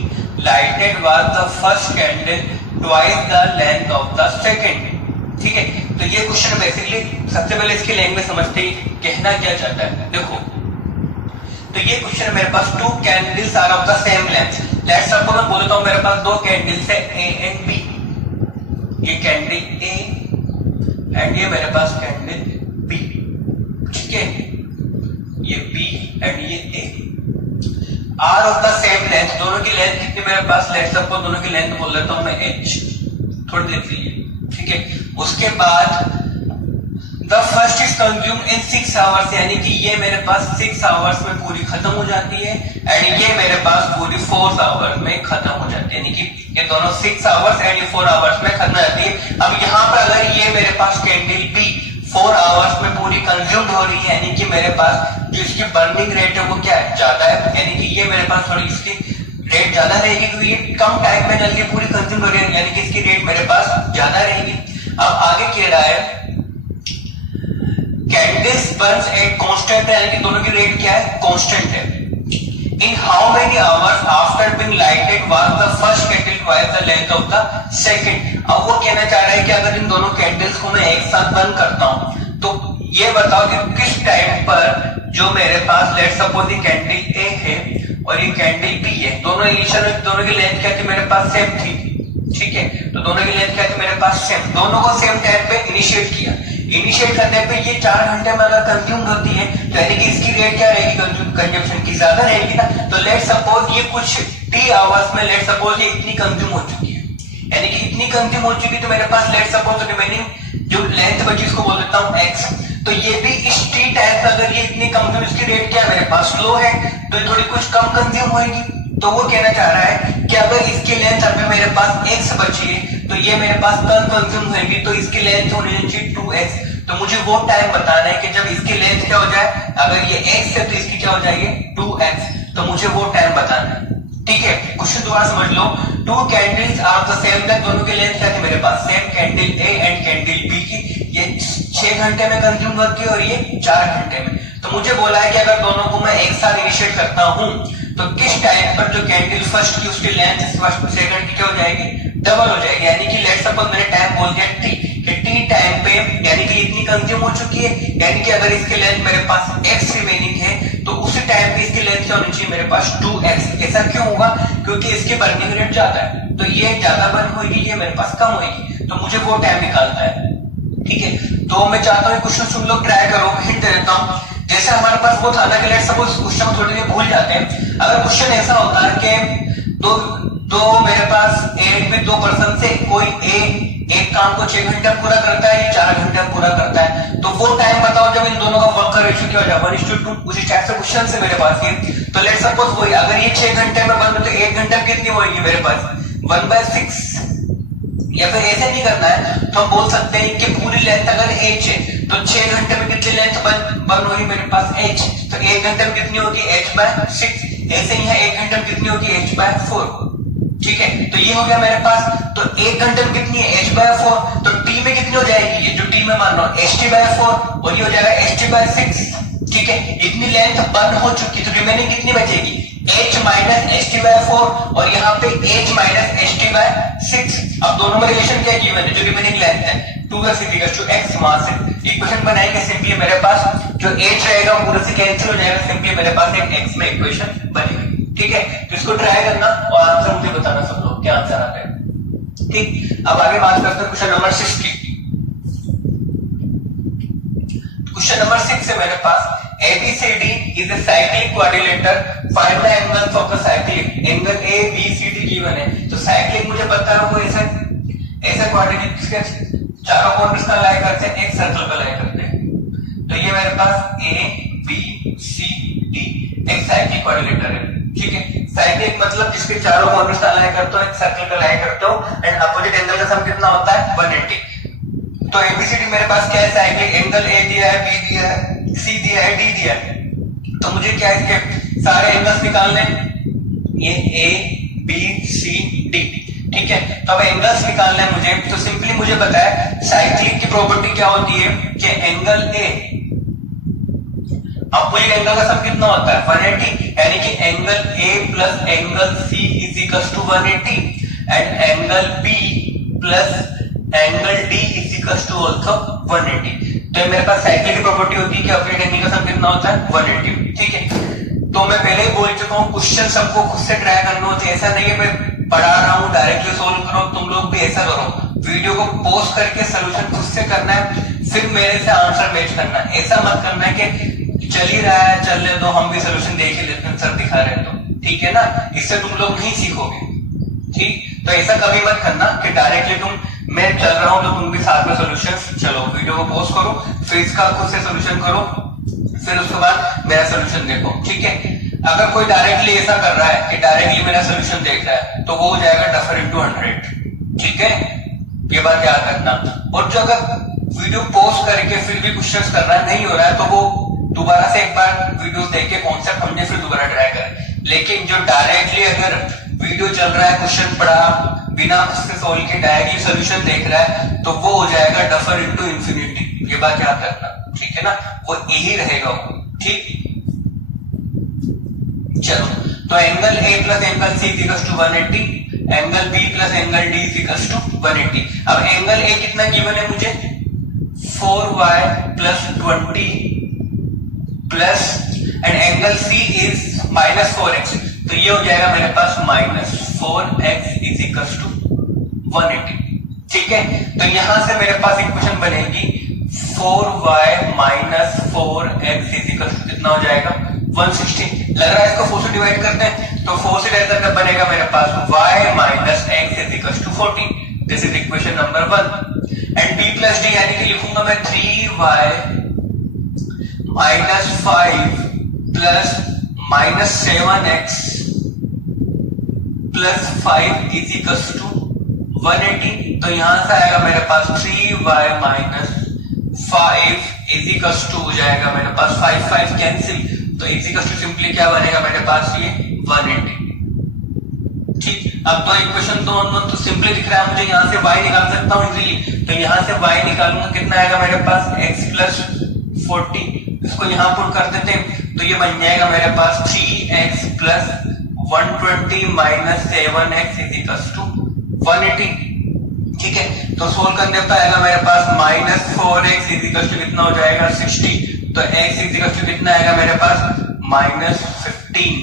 lighted was the first candle twice the length of the second। ठीक है, तो ये question basically सबसे पहले इसकी language समझते ही कहना क्या चाहता है। देखो, तो ये क्वेश्चन मेरे पास 2 candles are of the same length. Let's suppose मैं बोलता हूं मेरे पास 2 कैंडल्स है A एंड B। ये कैंडल A एंड ये मेरे पास कैंडल B, ठीक है। ये B एंड ये A are of the same length. दोनों की लेंथ कितनी मेरे पास, लेट्स सपोज दोनों की लेंथ बोल लेता हूं मैं H, थोड़ी देख लीजिए, ठीक है। उसके बाद the first is consumed in 6 hours, यानी कि ये मेरे पास 6 आवर्स में पूरी खत्म हो जाती है एंड ये मेरे पास पूरी 4 आवर्स में खत्म हो जाती है, यानी कि ये दोनों 6 आवर्स एंड ये 4 आवर्स में खत्म हो जाती है। अब यहाँ पर अगर ये मेरे पास कैंडल B 4 आवर्स में पूरी कंज्यूम्ड हो रही है, यानी कि मेरे पास जो इसकी बर्निंग रेट है वो क्या है, ज्यादा है, यानी कि ये मेरे पास थोड़ी इसकी रेट ज्यादा रहेगी क्योंकि ये कम टाइम में जल्दी पूरी कंज्यूम हो रही है, यानी कि इसकी रेट मेरे पास ज्यादा रहेगी। अब आगे कह रहा है कैंडल्स बर्न्स एट कांस्टेंट, यानी कि दोनों की रेट क्या है, कांस्टेंट है। In how many hours after being lighted was the first candle twice the length of the second. अब वो कहना चाह रहा है कि अगर इन दोनों कैंडल्स को मैं एक साथ बंद करता हूं तो ये बताओ कि किस टाइम पर जो मेरे पास लेट्स सपोज ये कैंडल ए है और ये कैंडल बी है, दोनों इनिशियल दोनों की लेंथ क्या थी मेरे पास, सेम थी, ठीक है। तो दोनों की लेंथ क्या थी मेरे पास, सेम। दोनों को सेम टाइम पे इनिशिएट किया, इनिशिएट करने पे ये 4 घंटे में अगर कंज्यूम होती है तो यानी कि इसकी रेट क्या रहेगी, कंजम्पशन की ज्यादा रहेगी ना। तो लेट सपोज ये कुछ टी आवर्स में लेट सपोज ये इतनी कंज्यूम हो चुकी है, यानी कि इतनी कंज्यूम हो चुकी, तो मेरे पास लेट सपोज रिमेनिंग जो लेंथ बची इसको बोल देता हूं एक्स। तो ये भी इस टी टाइम अगर ये इतनी कंज्यूम, इसकी रेट क्या मेरे पास स्लो है तो ये थोड़ी कुछ कम कंज्यूम होगी। तो वो कहना चाह रहा है कि अगर इसकी लेंथ अभी मेरे पास x बची है तो ये मेरे पास कम कंज्यूम होगी, तो इसकी लेंथ होनी चाहिए 2x। तो मुझे वो टाइम बताना है कि जब इसकी लेंथ क्या हो जाए, अगर ये x है तो इसकी क्या हो जाएगी 2x, तो मुझे वो टाइम बताना है, ठीक है। क्वेश्चन दोबारा समझ लो, 2 candles are the same time, दोनों की लेंथ क्या थी मेरे पास, same, candle A and candle B की ये 6 घंटे में कंज्यूम होती है और ये 4 घंटे में। तो मुझे बोला है कि अगर दोनों को मैं एक साथ इनिशिएट करता हूं तो किस टाइम पर जो कैंडल फर्स्ट की उसकी लेंथ फर्स्ट सेकंड की क्या हो जाएगी, डबल हो जाएगी। यानी कि लेट्स सपोज मैंने टाइम बोल दिया टी, कि टी टाइम पे यानी कि इतनी कंज्यूम हो चुकी है, यानी कि अगर इसकी लेंथ मेरे पास x रिमेनिंग है तो उसी टाइम पे इसकी लेंथ क्या होनी चाहिए मेरे पास 2x। ऐसा क्यों होगा, क्योंकि इसकी बर्निंग रेट ज्यादा है, तो ये ज्यादा बर्न होगी, ये मेरे पास कम होगी, तो मुझे वो टाइम निकालना है, ठीक है। तो मैं चाहता हूँ क्वेश्चन तुम लोग ट्राई करो, हिंट दे देता हूँ। जैसे हमारे पास वो था ना कि लेट सपोज क्वेश्चन थोड़ी देर भूल जाते हैं। अगर क्वेश्चन ऐसा होता है कि दो मेरे पास एक में 2 पर्सन से कोई एक काम को 6 घंटे में पूरा करता है, 4 घंटे में पूरा करता है, तो वो टाइम बताओ जब इन दोनों का वर्क का रेशियो क्या हो जाए 1:2। उसी टाइप से क्वेश्चन से मेरे पास ये, तो लेट सपोज वही अगर ये 6 घंटे में बंद, तो 1 घंटे में कितनी होगी मेरे पास 1/6। या फिर ऐसे नहीं करना है तो हम बोल सकते हैं कि पूरी लेंथ अगर h है तो 6 घंटे में कितनी लेंथ बर्न होगी मेरे पास h, तो 1 घंटे में कितनी होगी h/6। ऐसे ही है 1 घंटे में कितनी होगी h/4, ठीक है। तो ये हो गया मेरे पास, तो 1 घंटे में कितनी है h/4, तो t में कितनी हो जाएगी, ये जो t में मान लो ht/4 और ये हो जाएगा ht/6, ठीक है। इतनी लेंथ बर्न हो चुकी, तो रिमेनिंग कितनी बचेगी h माइनस ht/4 और यहाँ पे h माइनस ht/6। अब दोनों में रिलेशन क्या गिवन है, जो रिमेनिंग लेंथ है 2x इक्वल्स टू x। वहां से इक्वेशन बनाएंगे, सिंपली मेरे पास जो h रहेगा पूरे से कैंसिल हो जाएगा, सिंपली मेरे पास एक x में इक्वेशन बनेगी, ठीक है। तो इसको ट्राई करना और आंसर मुझे बताना सब लोग क्या आंसर आता है, ठीक। अब आगे बात करते हैं क्वेश्चन नंबर 6 की। क्वेश्चन नंबर 6 है मेरे पास, ABCD is a cyclic quadrilateral, find the angles of the cyclic, angle ABCD given है। तो साइक्लिक मुझे पता है वो ऐसा क्वाड्रिलेटरल जिसके चारों कॉर्नर्स का लाई करते हैं, एक सर्कल का लाई करते हैं। तो ये मेरे पास ABCD एक साइक्लिक क्वाड्रिलेटरल है, ठीक है। साइक्लिक मतलब जिसके चारों कॉर्नर्स का लाई करते हो, एक सर्कल का लाई करते हो, एंड अपोजिट एंगल का सम कितना होता है 180। तो एबीसीडी मेरे पास क्या है, साइक्लिक, एंगल ए दिया है, बी दिया है, सी दिया है, डी दिया है। तो मुझे क्या है इसके सारे एंगल्स निकालने, ये ए बी सी डी, ठीक है। तो अब एंगल्स निकालना है मुझे, तो सिंपली मुझे पता है साइक्लिक की प्रॉपर्टी क्या होती है कि एंगल ए अपोजिट एंगल का सम कितना होता है 180, यानी कि angle A plus angle C is equal to 180 and angle B plus angle D is equal to also 180। तो मेरे पास साइक्लिक की प्रॉपर्टी होती है कि अपोजिट एंगल का सम कितना होता है 180, ठीक है। तो मैं पहले ही बोल चुका हूँ क्वेश्चन सबको खुद से ट्राई करना होता है, ऐसा नहीं है मैं पढ़ा रहा हूँ डायरेक्टली सोल्व करो, तुम लोग भी ऐसा करो, वीडियो को पॉज करके सोल्यूशन खुद से करना है, फिर मेरे से आंसर मैच करना है। ऐसा मत करना है कि चल ही रहा है चलने दो, हम भी सोल्यूशन देख ही लेते हैं, सर दिखा रहे हैं तो, ठीक है ना। इससे तुम लोग नहीं सीखोगे, ठीक। तो ऐसा कभी मत करना कि डायरेक्टली तुम मैं चल रहा हूं तो तुम भी साथ में सोल्यूशन, चलो वीडियो को पॉज करो, फिर इसका खुद से सोल्यूशन करो, फिर उसके बाद मेरा सोल्यूशन देखो, ठीक है। अगर कोई डायरेक्टली ऐसा कर रहा है कि डायरेक्टली मेरा सोल्यूशन देख रहा है तो वो हो जाएगा 10 into 100, ठीक है, ये बात याद रखना। और जो अगर वीडियो पॉज करके फिर भी क्वेश्चंस कर रहा है, नहीं हो रहा है, तो वो दोबारा से एक बार वीडियो देख के कॉन्सेप्ट समझे फिर दोबारा ट्राई करें। लेकिन जो डायरेक्टली अगर वीडियो चल रहा है, क्वेश्चन पढ़ा बिना उससे सोल्व के डायरेक्टली सोल्यूशन देख रहा है, तो वो हो जाएगा डफर इनटू इंफिनिटी। ये बात याद रखना, ठीक है ना, वो यही रहेगा वो, ठीक। चलो, तो angle A plus angle C equals to 180, angle B plus angle D equals to 180। अब एंगल ए कितना गिवन है मुझे, 4y plus 20 plus and angle C is minus 4x, तो ये हो जाएगा मेरे पास minus 4x is equals to 180, ठीक है। तो यहां से मेरे पास इक्वेशन बनेगी 4y minus 4x is equals to कितना हो जाएगा 160। लग रहा है इसको 4 से डिवाइड करते हैं, तो 4 से डिवाइड करके बनेगा मेरे पास y minus x is equals to 40। This is equation number 1। And b plus D यानी कि लिखूंगा मैं 3y minus 5 plus minus 7x plus 5 is equals to 180। तो यहां से आएगा मेरे पास 3y minus 5 is equals to हो जाएगा मेरे पास 5 कैंसिल, तो इज इक्वल्स टू सिंपली क्या बनेगा मेरे पास ये 180, ठीक। अब तो इक्वेशन तो तो सिंपली दिख रहा है मुझे, यहां से y निकाल सकता हूं इजीली, तो यहां से y निकालूंगा, कितना आएगा मेरे पास x प्लस 40, इसको यहां पुट कर देते हैं, तो ये बन जाएगा मेरे पास 3x plus 120 minus 7x is equals to 180, ठीक है। तो सोल्व करने पर आएगा मेरे पास minus 4x is equals to कितना हो जाएगा 60, तो x इज इक्वल्स टू कितना आएगा मेरे पास माइनस 15,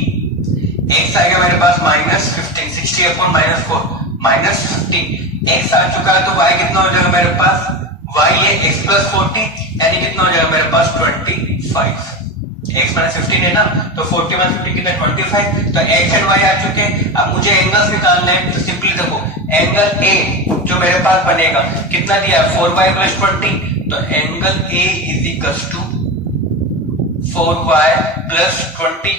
x आएगा मेरे पास minus 15, 60 upon minus 4 minus 15, x आ चुका है, तो y कितना हो जाएगा मेरे पास, y ये x प्लस 40 यानी कितना हो जाएगा मेरे पास 25, x माइनस 15 है ना, तो 40 माइनस 15 कितना 25, तो x एंड y आ चुके हैं। अब मुझे एंगल्स निकालने हैं, तो सिंपली देखो एंगल a जो मेरे पास बनेगा कितना दिया 4y प्लस 20, तो angle a is equals to 4y plus 20,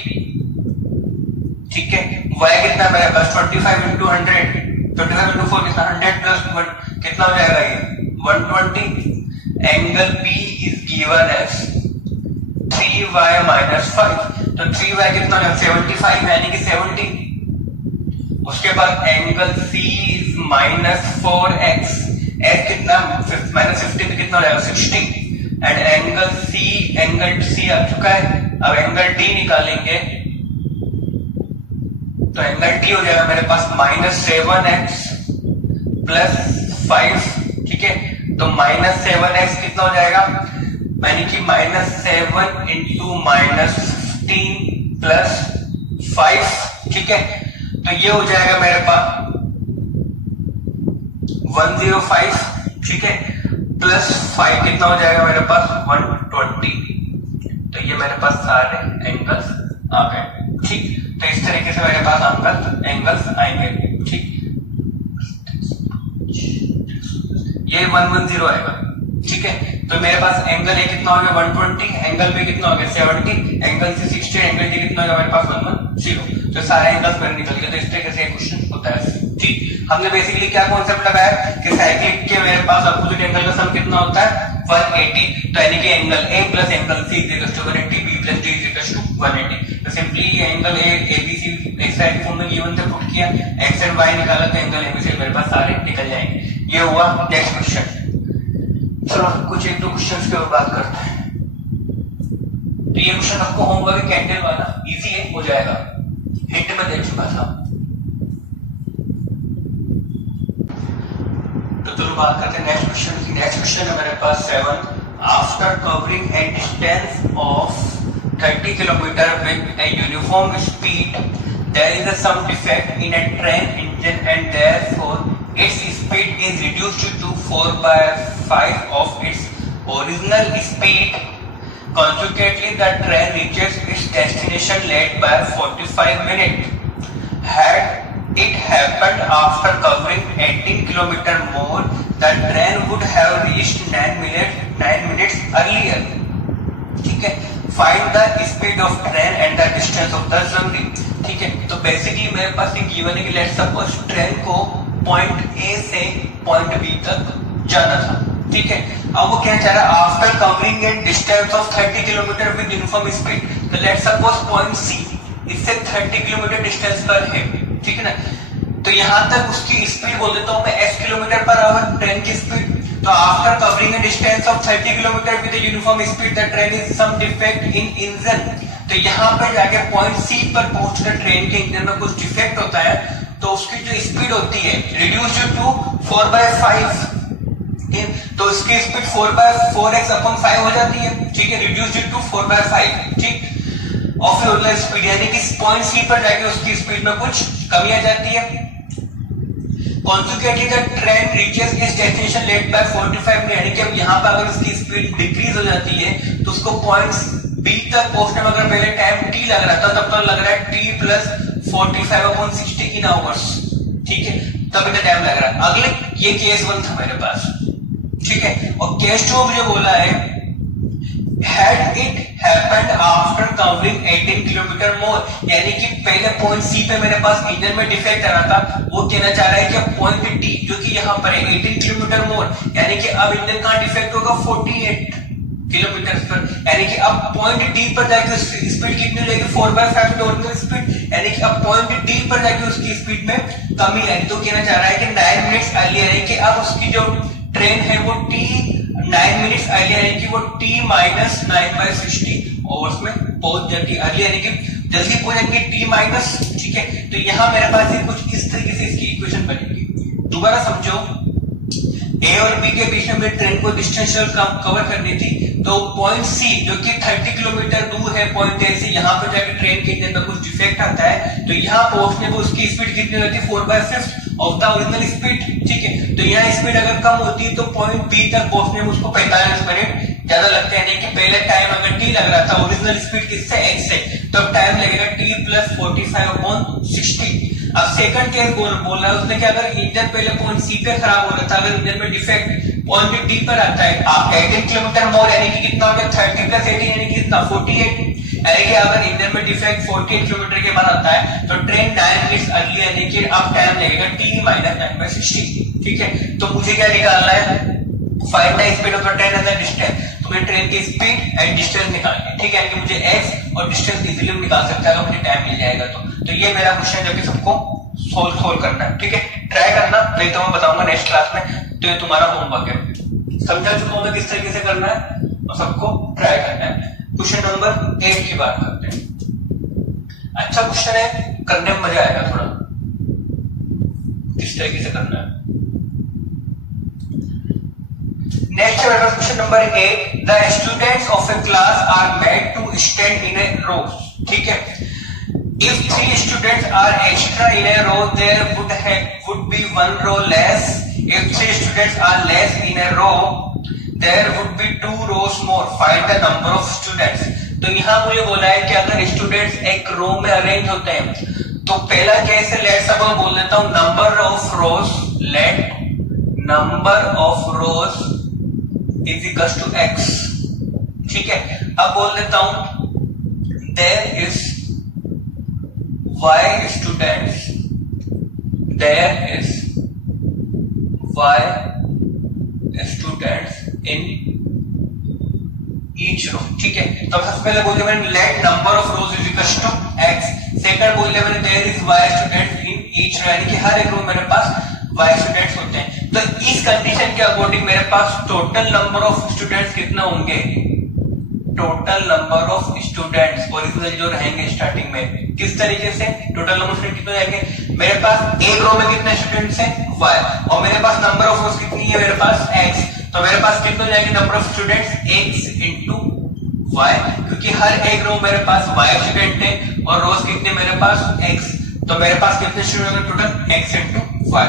ठीक है। y कितना मेरे पास 25 इंटू 100, 25 इंटू 4 कितना 100 प्लस 1 कितना हो जाएगा ये 120। Angle b is given as 3y minus 5, तो 3y कितना हो जाएगा 75 यानी कि 70। उसके बाद angle c is minus 4x, x कितना माइनस 50 तो कितना हो जाएगा 60, एंड एंगल c आ चुका है। अब एंगल d निकालेंगे, तो एंगल d हो जाएगा मेरे पास माइनस 7x प्लस 5, ठीक है। तो माइनस 7x कितना हो जाएगा, यानी कि माइनस 7 इंटू माइनस 15 प्लस 5, ठीक है। तो ये हो जाएगा मेरे पास 105, ठीक है, प्लस 5 कितना हो जाएगा मेरे पास 120। तो ये मेरे पास सारे एंगल्स आ गए, ठीक। तो इस तरीके से मेरे पास एंगल्स आएंगे, ठीक। ये 110 आएगा, ठीक है। तो मेरे पास एंगल ए कितना हो गया 120, एंगल बी कितना हो गया 70, एंगल सी 60, एंगल डी कितना होगा मेरे पास 110। तो सारे एंगल्स मेरे निकल गए। तो इस तरीके से क्वेश्चन होता है, ठीक। हमने बेसिकली क्या कॉन्सेप्ट लगाया कि साइक्लिक के मेरे पास अपोजिट एंगल का सम कितना होता है 180, तो यानी कि angle A plus angle C is equal to 180, B plus D is equal to 180। तो simply angle A B C X Y form में गिवन थे, पुट किया, एक्स एंड वाई निकाला, तो एंगल ए बी सी मेरे पास सारे निकल जाएंगे। ये हुआ नेक्स्ट क्वेश्चन। चलो कुछ एक दो क्वेश्चंस के ऊपर बात करते हैं। तो ये क्वेश्चन आपको होमवर्क कैंडल वाला इजी है, हो जाएगा, हिंट में दे चुका था। तो चलो बात करते हैं नेक्स्ट क्वेश्चन की। नेक्स्ट क्वेश्चन है मेरे पास 7। After covering a distance of 30 kilometre with a uniform speed, there is some defect in a train engine and therefore its speed is reduced to 4/5 of its original speed. Consequently, the train reaches its destination late by 45 minutes. Had it happened after covering 18 km more, the train would have reached 9 minutes earlier. ठीक है, find the speed of train and the distance of the journey. ठीक है, तो basically मेरे पास ये given है कि let's suppose train को पॉइंट ए से पॉइंट बी तक जाना था, ठीक है। अब वो क्या चाह रहा है, after covering an distance of 30 kilometre with uniform speed, तो लेट्स सपोज पॉइंट सी इससे 30 किलोमीटर डिस्टेंस पर है, ठीक है ना। तो यहां तक उसकी स्पीड बोल देता हूं मैं s किलोमीटर पर आवर ट्रेन की स्पीड। तो after covering a distance of 30 kilometre with uniform speed the train is some defect in engine. तो यहाँ पर जाके पॉइंट सी पर पहुंचकर ट्रेन के इंजन में कुछ डिफेक्ट होता है, तो उसकी जो स्पीड होती है रिड्यूस्ड टू 4/5, तो इसकी स्पीड 4/4x/5 हो जाती है, ठीक है, रिड्यूस्ड टू 4/5, ठीक, ऑफ योर स्पीड, यानी कि पॉइंट सी पर जाके उसकी स्पीड में कुछ कमी आ जाती है। Consequently, the train reaches its destination late by 45 minute, यानी कि अब यहाँ पर अगर उसकी स्पीड डिक्रीज हो जाती है तो उसको पॉइंट बी तक पहुंचने में अगर पहले टाइम टी लग रहा था, तब तक लग रहा है टी प्लस 45/60 इन आवर्स, ठीक है, तब इतना टाइम लग रहा है। अगले ये केस 1 था मेरे पास, ठीक है, और केस 2 मुझे बोला है had it happened after covering 18 kilometre मोर, यानी कि पहले पॉइंट सी पे मेरे पास इंजन में डिफेक्ट आ रहा था, वो कहना चाह रहा है कि अब पॉइंट डी जो कि यहाँ पर है 18 किलोमीटर मोर, यानी कि अब इंजन का डिफेक्ट होगा 48 किलोमीटर पर, यानी कि अब पॉइंट डी पर जाके उसकी स्पीड कितनी हो जाएगी 4/5 ओरिजिनल स्पीड, यानी कि अब पॉइंट डी पर जाके उसकी स्पीड में कमी आएगी। तो कहना चाह रहा है कि 9 मिनट्स अर्लियर, यानी कि अब उसकी जो ट्रेन है वो टी 9 मिनट्स अर्लियर, यानी कि वो t माइनस 9/60 आवर्स में पहुंच जाती है अर्लियर, यानी कि जल्दी पहुंच जाएंगे t माइनस, ठीक है। तो यहाँ मेरे पास कुछ इस तरीके से इसकी इक्वेशन बनेगी। दोबारा समझो, ए और बी के बीच में ट्रेन को डिस्टेंस कवर करनी थी, तो पॉइंट सी जो कि 30 किलोमीटर दूर है पॉइंट ए से, यहाँ पर जाकर ट्रेन के इंजन में कुछ डिफेक्ट आता है, तो यहाँ पहुंचने पर उसकी स्पीड कितनी होती है 4/5 ऑफ द ओरिजिनल स्पीड, ठीक है। तो यहाँ स्पीड अगर कम होती है तो पॉइंट बी तक पहुंचने में उसको 45 मिनट ज्यादा लगते हैं, यानी कि पहले टाइम अगर टी लग रहा था ओरिजिनल स्पीड किससे x से, तो अब टाइम लगेगा t प्लस 45/60। अब सेकंड केस बोल रहा है उसने कि अगर इंजन पहले पॉइंट सी पे खराब हो रहा था, अगर इंजन में डिफेक्ट पॉइंट डी पर आता है, आप 18 किलोमीटर मोर, यानी कि कितना हो गया 30 प्लस 18, यानी कि कितना 48, यानी कि अगर इंजन में डिफेक्ट 48 किलोमीटर के बाद आता है तो ट्रेन 9 मिनट्स अर्ली, यानी कि अब टाइम लगेगा t माइनस 9/60, ठीक है। तो मुझे क्या निकालना है, find the speed of the train and the distance, तो मुझे ट्रेन की स्पीड एंड डिस्टेंस निकालनी है, ठीक है, यानी कि मुझे x और डिस्टेंस इजीली निकाल सकता है अगर मुझे टाइम मिल जाएगा तो ये मेरा क्वेश्चन जो कि सबको सोल्व करना है, ठीक है। ट्राई करना, नहीं तो मैं बताऊंगा नेक्स्ट क्लास में, तो ये तुम्हारा होमवर्क है। समझा चुका हूं मैं किस तरीके से करना है और सबको ट्राई करना है। क्वेश्चन नंबर 8 की बात करते हैं। अच्छा क्वेश्चन है, करने में मजा आएगा थोड़ा, किस तरीके से करना है। नेक्स्ट है question number 8, the students of a class are made to stand in a row, ठीक है। If 3 students are extra in a row, there would be 1 row less. If 3 students are less in a row, there would be 2 rows more. Find the number of students. तो यहाँ मुझे बोला है कि अगर students एक रो में अरेंज होते हैं, तो पहला केस है, लेट्स सपोज बोल देता हूँ number of rows, let number of rows is equal to x, ठीक है। अब बोल देता हूं there is y students, there is y students in each row, ठीक है। तो सबसे पहले बोल दिया मैंने let number of rows is equal to x, second बोल दिया मैंने there is y students in each row, यानी कि हर एक रो मेरे पास y students होते हैं। तो इस कंडीशन के अकॉर्डिंग मेरे पास टोटल नंबर ऑफ स्टूडेंट्स कितना होंगे, total number of students original जो रहेंगे स्टार्टिंग में, किस तरीके से टोटल नंबर स्टूडेंट कितने जाएंगे, मेरे पास एक रो में कितने स्टूडेंट्स हैं y, और मेरे पास नंबर ऑफ रोज कितनी है मेरे पास x, तो मेरे पास कितने जाएंगे number of students x into y, क्योंकि हर एक रो मेरे पास y स्टूडेंट है और रोज कितने मेरे पास x, तो मेरे पास कितने स्टूडेंट होंगे टोटल x इंटू y।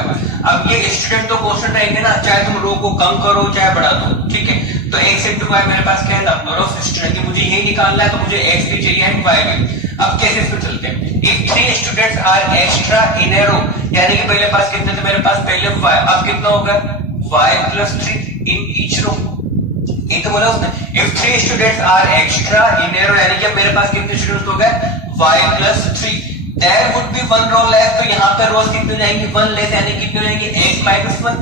अब ये स्टूडेंट तो कांस्टेंट रहेंगे ना, चाहे तुम रो को कम करो चाहे बढ़ा दो, ठीक है। तो x इंटू y मेरे पास क्या है नंबर ऑफ स्टूडेंट, मुझे ये निकालना है, तो मुझे x भी चाहिए एंड y भी। अब कैसे इस पे चलते हैं, if 3 students are extra in a row, यानी कि पहले पास कितने थे मेरे पास पहले y, अब कितना होगा y plus 3 in each row, ये तो बोला उसने। If 3 students are extra in a row, यानी कि मेरे पास कितने स्टूडेंट्स हो गए y plus 3, there would be 1 row less, तो यहाँ पे रोज कितने जाएंगे 1 लेस, यानी कितने जाएंगे x माइनस 1।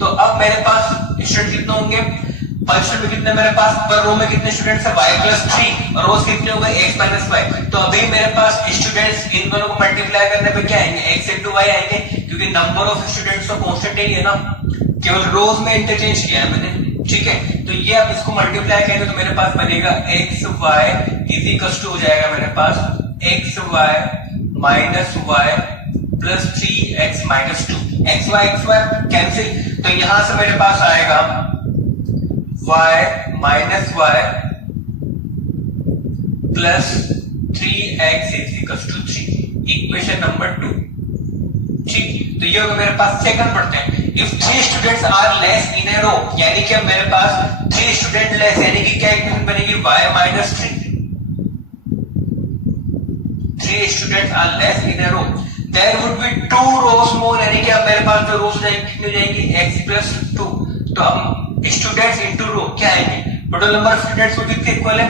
तो अब मेरे पास स्टूडेंट कितने होंगे, पर स्टूडेंट में कितने मेरे पास, पर रो में कितने स्टूडेंट्स है, y+3 और रोज कितने हो गए x - y। तो अभी मेरे पास स्टूडेंट्स इन दोनों को मल्टीप्लाई करने पे क्या आएंगे, x * y आएंगे, क्योंकि नंबर ऑफ स्टूडेंट्स तो कांस्टेंट ही है ना, केवल रोज में इंटरचेंज किया है मैंने, ठीक है। तो ये आप इसको मल्टीप्लाई करेंगे तो मेरे पास बनेगा xy हो जाएगा मेरे पास xy minus y plus 3x minus 2, xy cancel, तो यहां से मेरे पास आएगा y minus y plus 3x equals to 3, equation number 2, ठीक। तो ये होगा मेरे पास, सेकंड पढ़ते हैं, if 3 students are less in a row, यानी कि अब मेरे पास 3 स्टूडेंट लेस, यानी कि क्या इक्वेशन बनेगी, y minus 3, 3 students are less in a row, there would be 2 rows more, यानी कि अब मेरे पास जो रोज जाएंगी कितनी जाएंगी, x प्लस 2। तो हम स्टूडेंट्स इनटू रो क्या आएंगे, टोटल नंबर ऑफ स्टूडेंट्स वो कितने इक्वल है,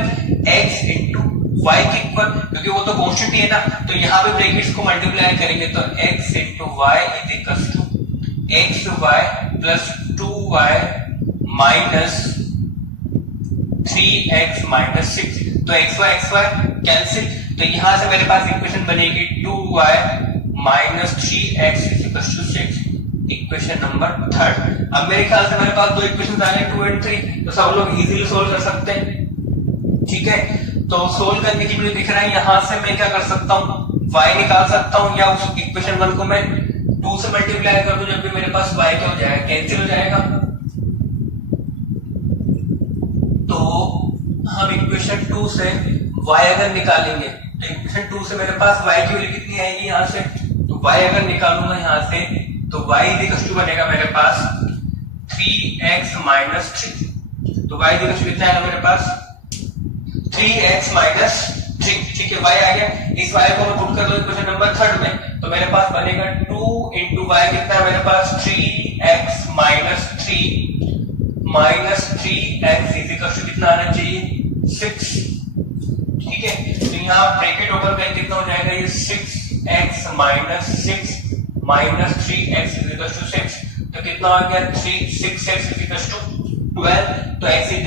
x इनटू y के इक्वल, क्योंकि वो तो कांस्टेंट ही है ना। तो यहां पे ब्रैकेट्स को मल्टीप्लाई करेंगे तो x into y is equals to xy plus 2y minus 3x minus 6, तो xy कैंसिल, तो यहां से मेरे पास इक्वेशन बनेगी 2y minus 3x is equals to 6, equation number 3। अब मेरे ख्याल से मेरे पास दो इक्वेशन आ गए 2 और 3, तो सब लोग इजीली सोल्व कर सकते हैं, ठीक है। तो सोल्व करने के लिए दिख रहा है, यहां से मैं क्या कर सकता हूं, y निकाल सकता हूं, या उस इक्वेशन 1 को मैं 2 से मल्टीप्लाई कर दूं, जब भी मेरे पास y क्या हो जाएगा, कैंसिल हो जाएगा। तो हम इक्वेशन 2 से y अगर निकालेंगे तो इक्वेशन 2 से मेरे पास y की वैल्यू कितनी आएगी, यहां से, तो y अगर निकालूंगा यहां से तो y इक्वल टू बनेगा मेरे पास 3x माइनस 3, तो y इक्वल टू कितना आएगा मेरे पास 3x माइनस 3, ठीक है, y आ गया। इस y को मैं पुट कर दूं इक्वेशन नंबर 3 में, तो मेरे पास बनेगा 2 इंटू y कितना है मेरे पास 3x minus 3 minus 3x is equal to कितना आना चाहिए 6, ठीक है। तो यहाँ ब्रैकेट ओपन करें कितना हो जाएगा ये 6x minus 6 minus 3x is equal to 6, तो कितना हो गया 6x इज इक्वल टू 12, तो x इज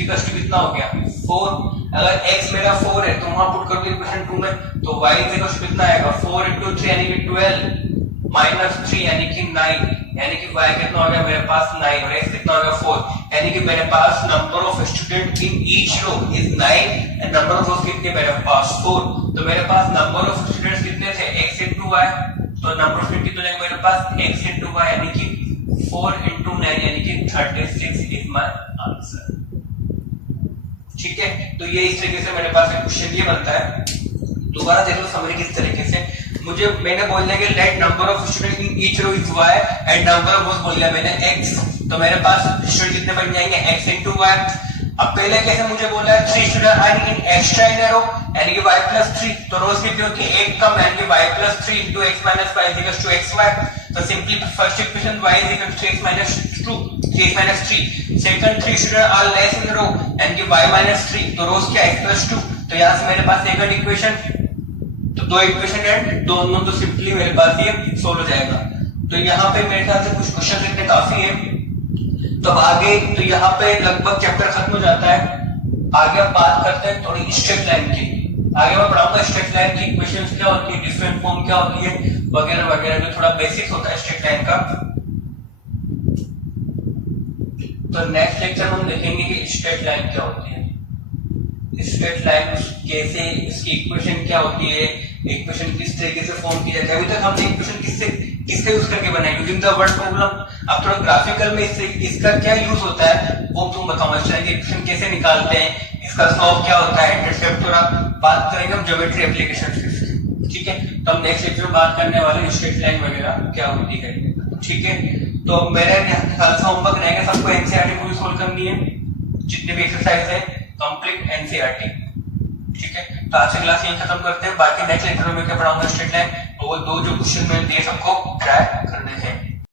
इक्वल टू कितना हो गया 4। अगर x मेरा 4 है तो वहां पुट कर दो इक्वेशन 2 में, तो y इज इक्वल टू कितना आएगा 4 इंटू 3 यानी कि 12 माइनस 3 यानी कि 9, यानी कि y कितना हो गया मेरे पास 9 और x कितना हो गया 4, यानी कि मेरे पास number of student in each row is 9 and number of rows कितने मेरे पास 4। तो मेरे पास नंबर ऑफ स्टूडेंट्स कितने थे x इंटू y, तो नंबर ऑफ स्टूडेंट कितने जाएंगे मेरे पास x इंटू y यानी कि 4 इंटू 9 यानी कि 36 इज माय आंसर, ठीक है। तो ये इस तरीके से मेरे पास एक क्वेश्चन ये बनता है। दोबारा देख लो समरी किस तरीके से, मैंने बोल दिया कि let number of student in each row is y and number of rows बोल दिया मैंने x, तो मेरे पास स्टूडेंट कितने बन जाएंगे x इंटू y। अब पहले कैसे मुझे बोला है 3 student are in extra in row यानी कि y प्लस 3, तो रोज कितनी होती है एक कम, यानी कि y plus 3 into x minus 5 is equal to xy, तो simply first equation y is equal to x minus 2 3 minus 3। Second 3 student are less in row यानी कि y माइनस 3, तो रोज क्या x प्लस 2, तो यहां से मेरे पास सेकंड इक्वेशन, तो दो इक्वेशन है दोनों, तो सिंपली मेरे पास ये सोल्व हो जाएगा। तो यहाँ पे मेरे ख्याल से कुछ क्वेश्चन लिखने काफी है, तो आगे तो यहाँ पे लगभग चैप्टर खत्म हो जाता है। आगे हम बात करते हैं थोड़ी स्ट्रेट लाइन की, आगे मैं पढ़ाऊंगा स्ट्रेट लाइन की इक्वेशंस क्या होती है, डिफरेंट फॉर्म क्या होती है वगैरह वगैरह, जो थोड़ा बेसिक्स होता है स्ट्रेट लाइन का। तो नेक्स्ट लेक्चर में हम देखेंगे कि स्ट्रेट लाइन क्या होती है, स्ट्रेट लाइन कैसे, इसकी इक्वेशन क्या होती है, इक्वेशन किस तरीके से फॉर्म की जाती है। अभी तक हमने इक्वेशन किसका यूज करके बनाई, यूजिंग द वर्ड प्रॉब्लम। अब थोड़ा ग्राफिकल में इसका क्या यूज होता है वो तुम बताओ, इक्वेशन कैसे निकालते हैं, इसका स्लोप क्या होता है, इंटरसेप्ट, थोड़ा बात करेंगे हम ज्योमेट्री एप्लीकेशन, ठीक है। तो हम नेक्स्ट लेक्चर में बात करने वाले हैं स्ट्रेट लाइन वगैरह क्या होती है, ठीक है। तो मेरे ख्याल से होमवर्क रहेगा, सबको एनसीईआरटी पूरी सोल्व करनी है, जितने भी एक्सरसाइज है कंप्लीट एनसीईआरटी, ठीक है। तो आज की क्लास यही खत्म करते हैं, बाकी नेक्स्ट लेक्चर में क्या पढ़ाऊंगा स्ट्रेट लाइन, और वो दो जो क्वेश्चन मैंने दिए सबको ट्राई करने हैं।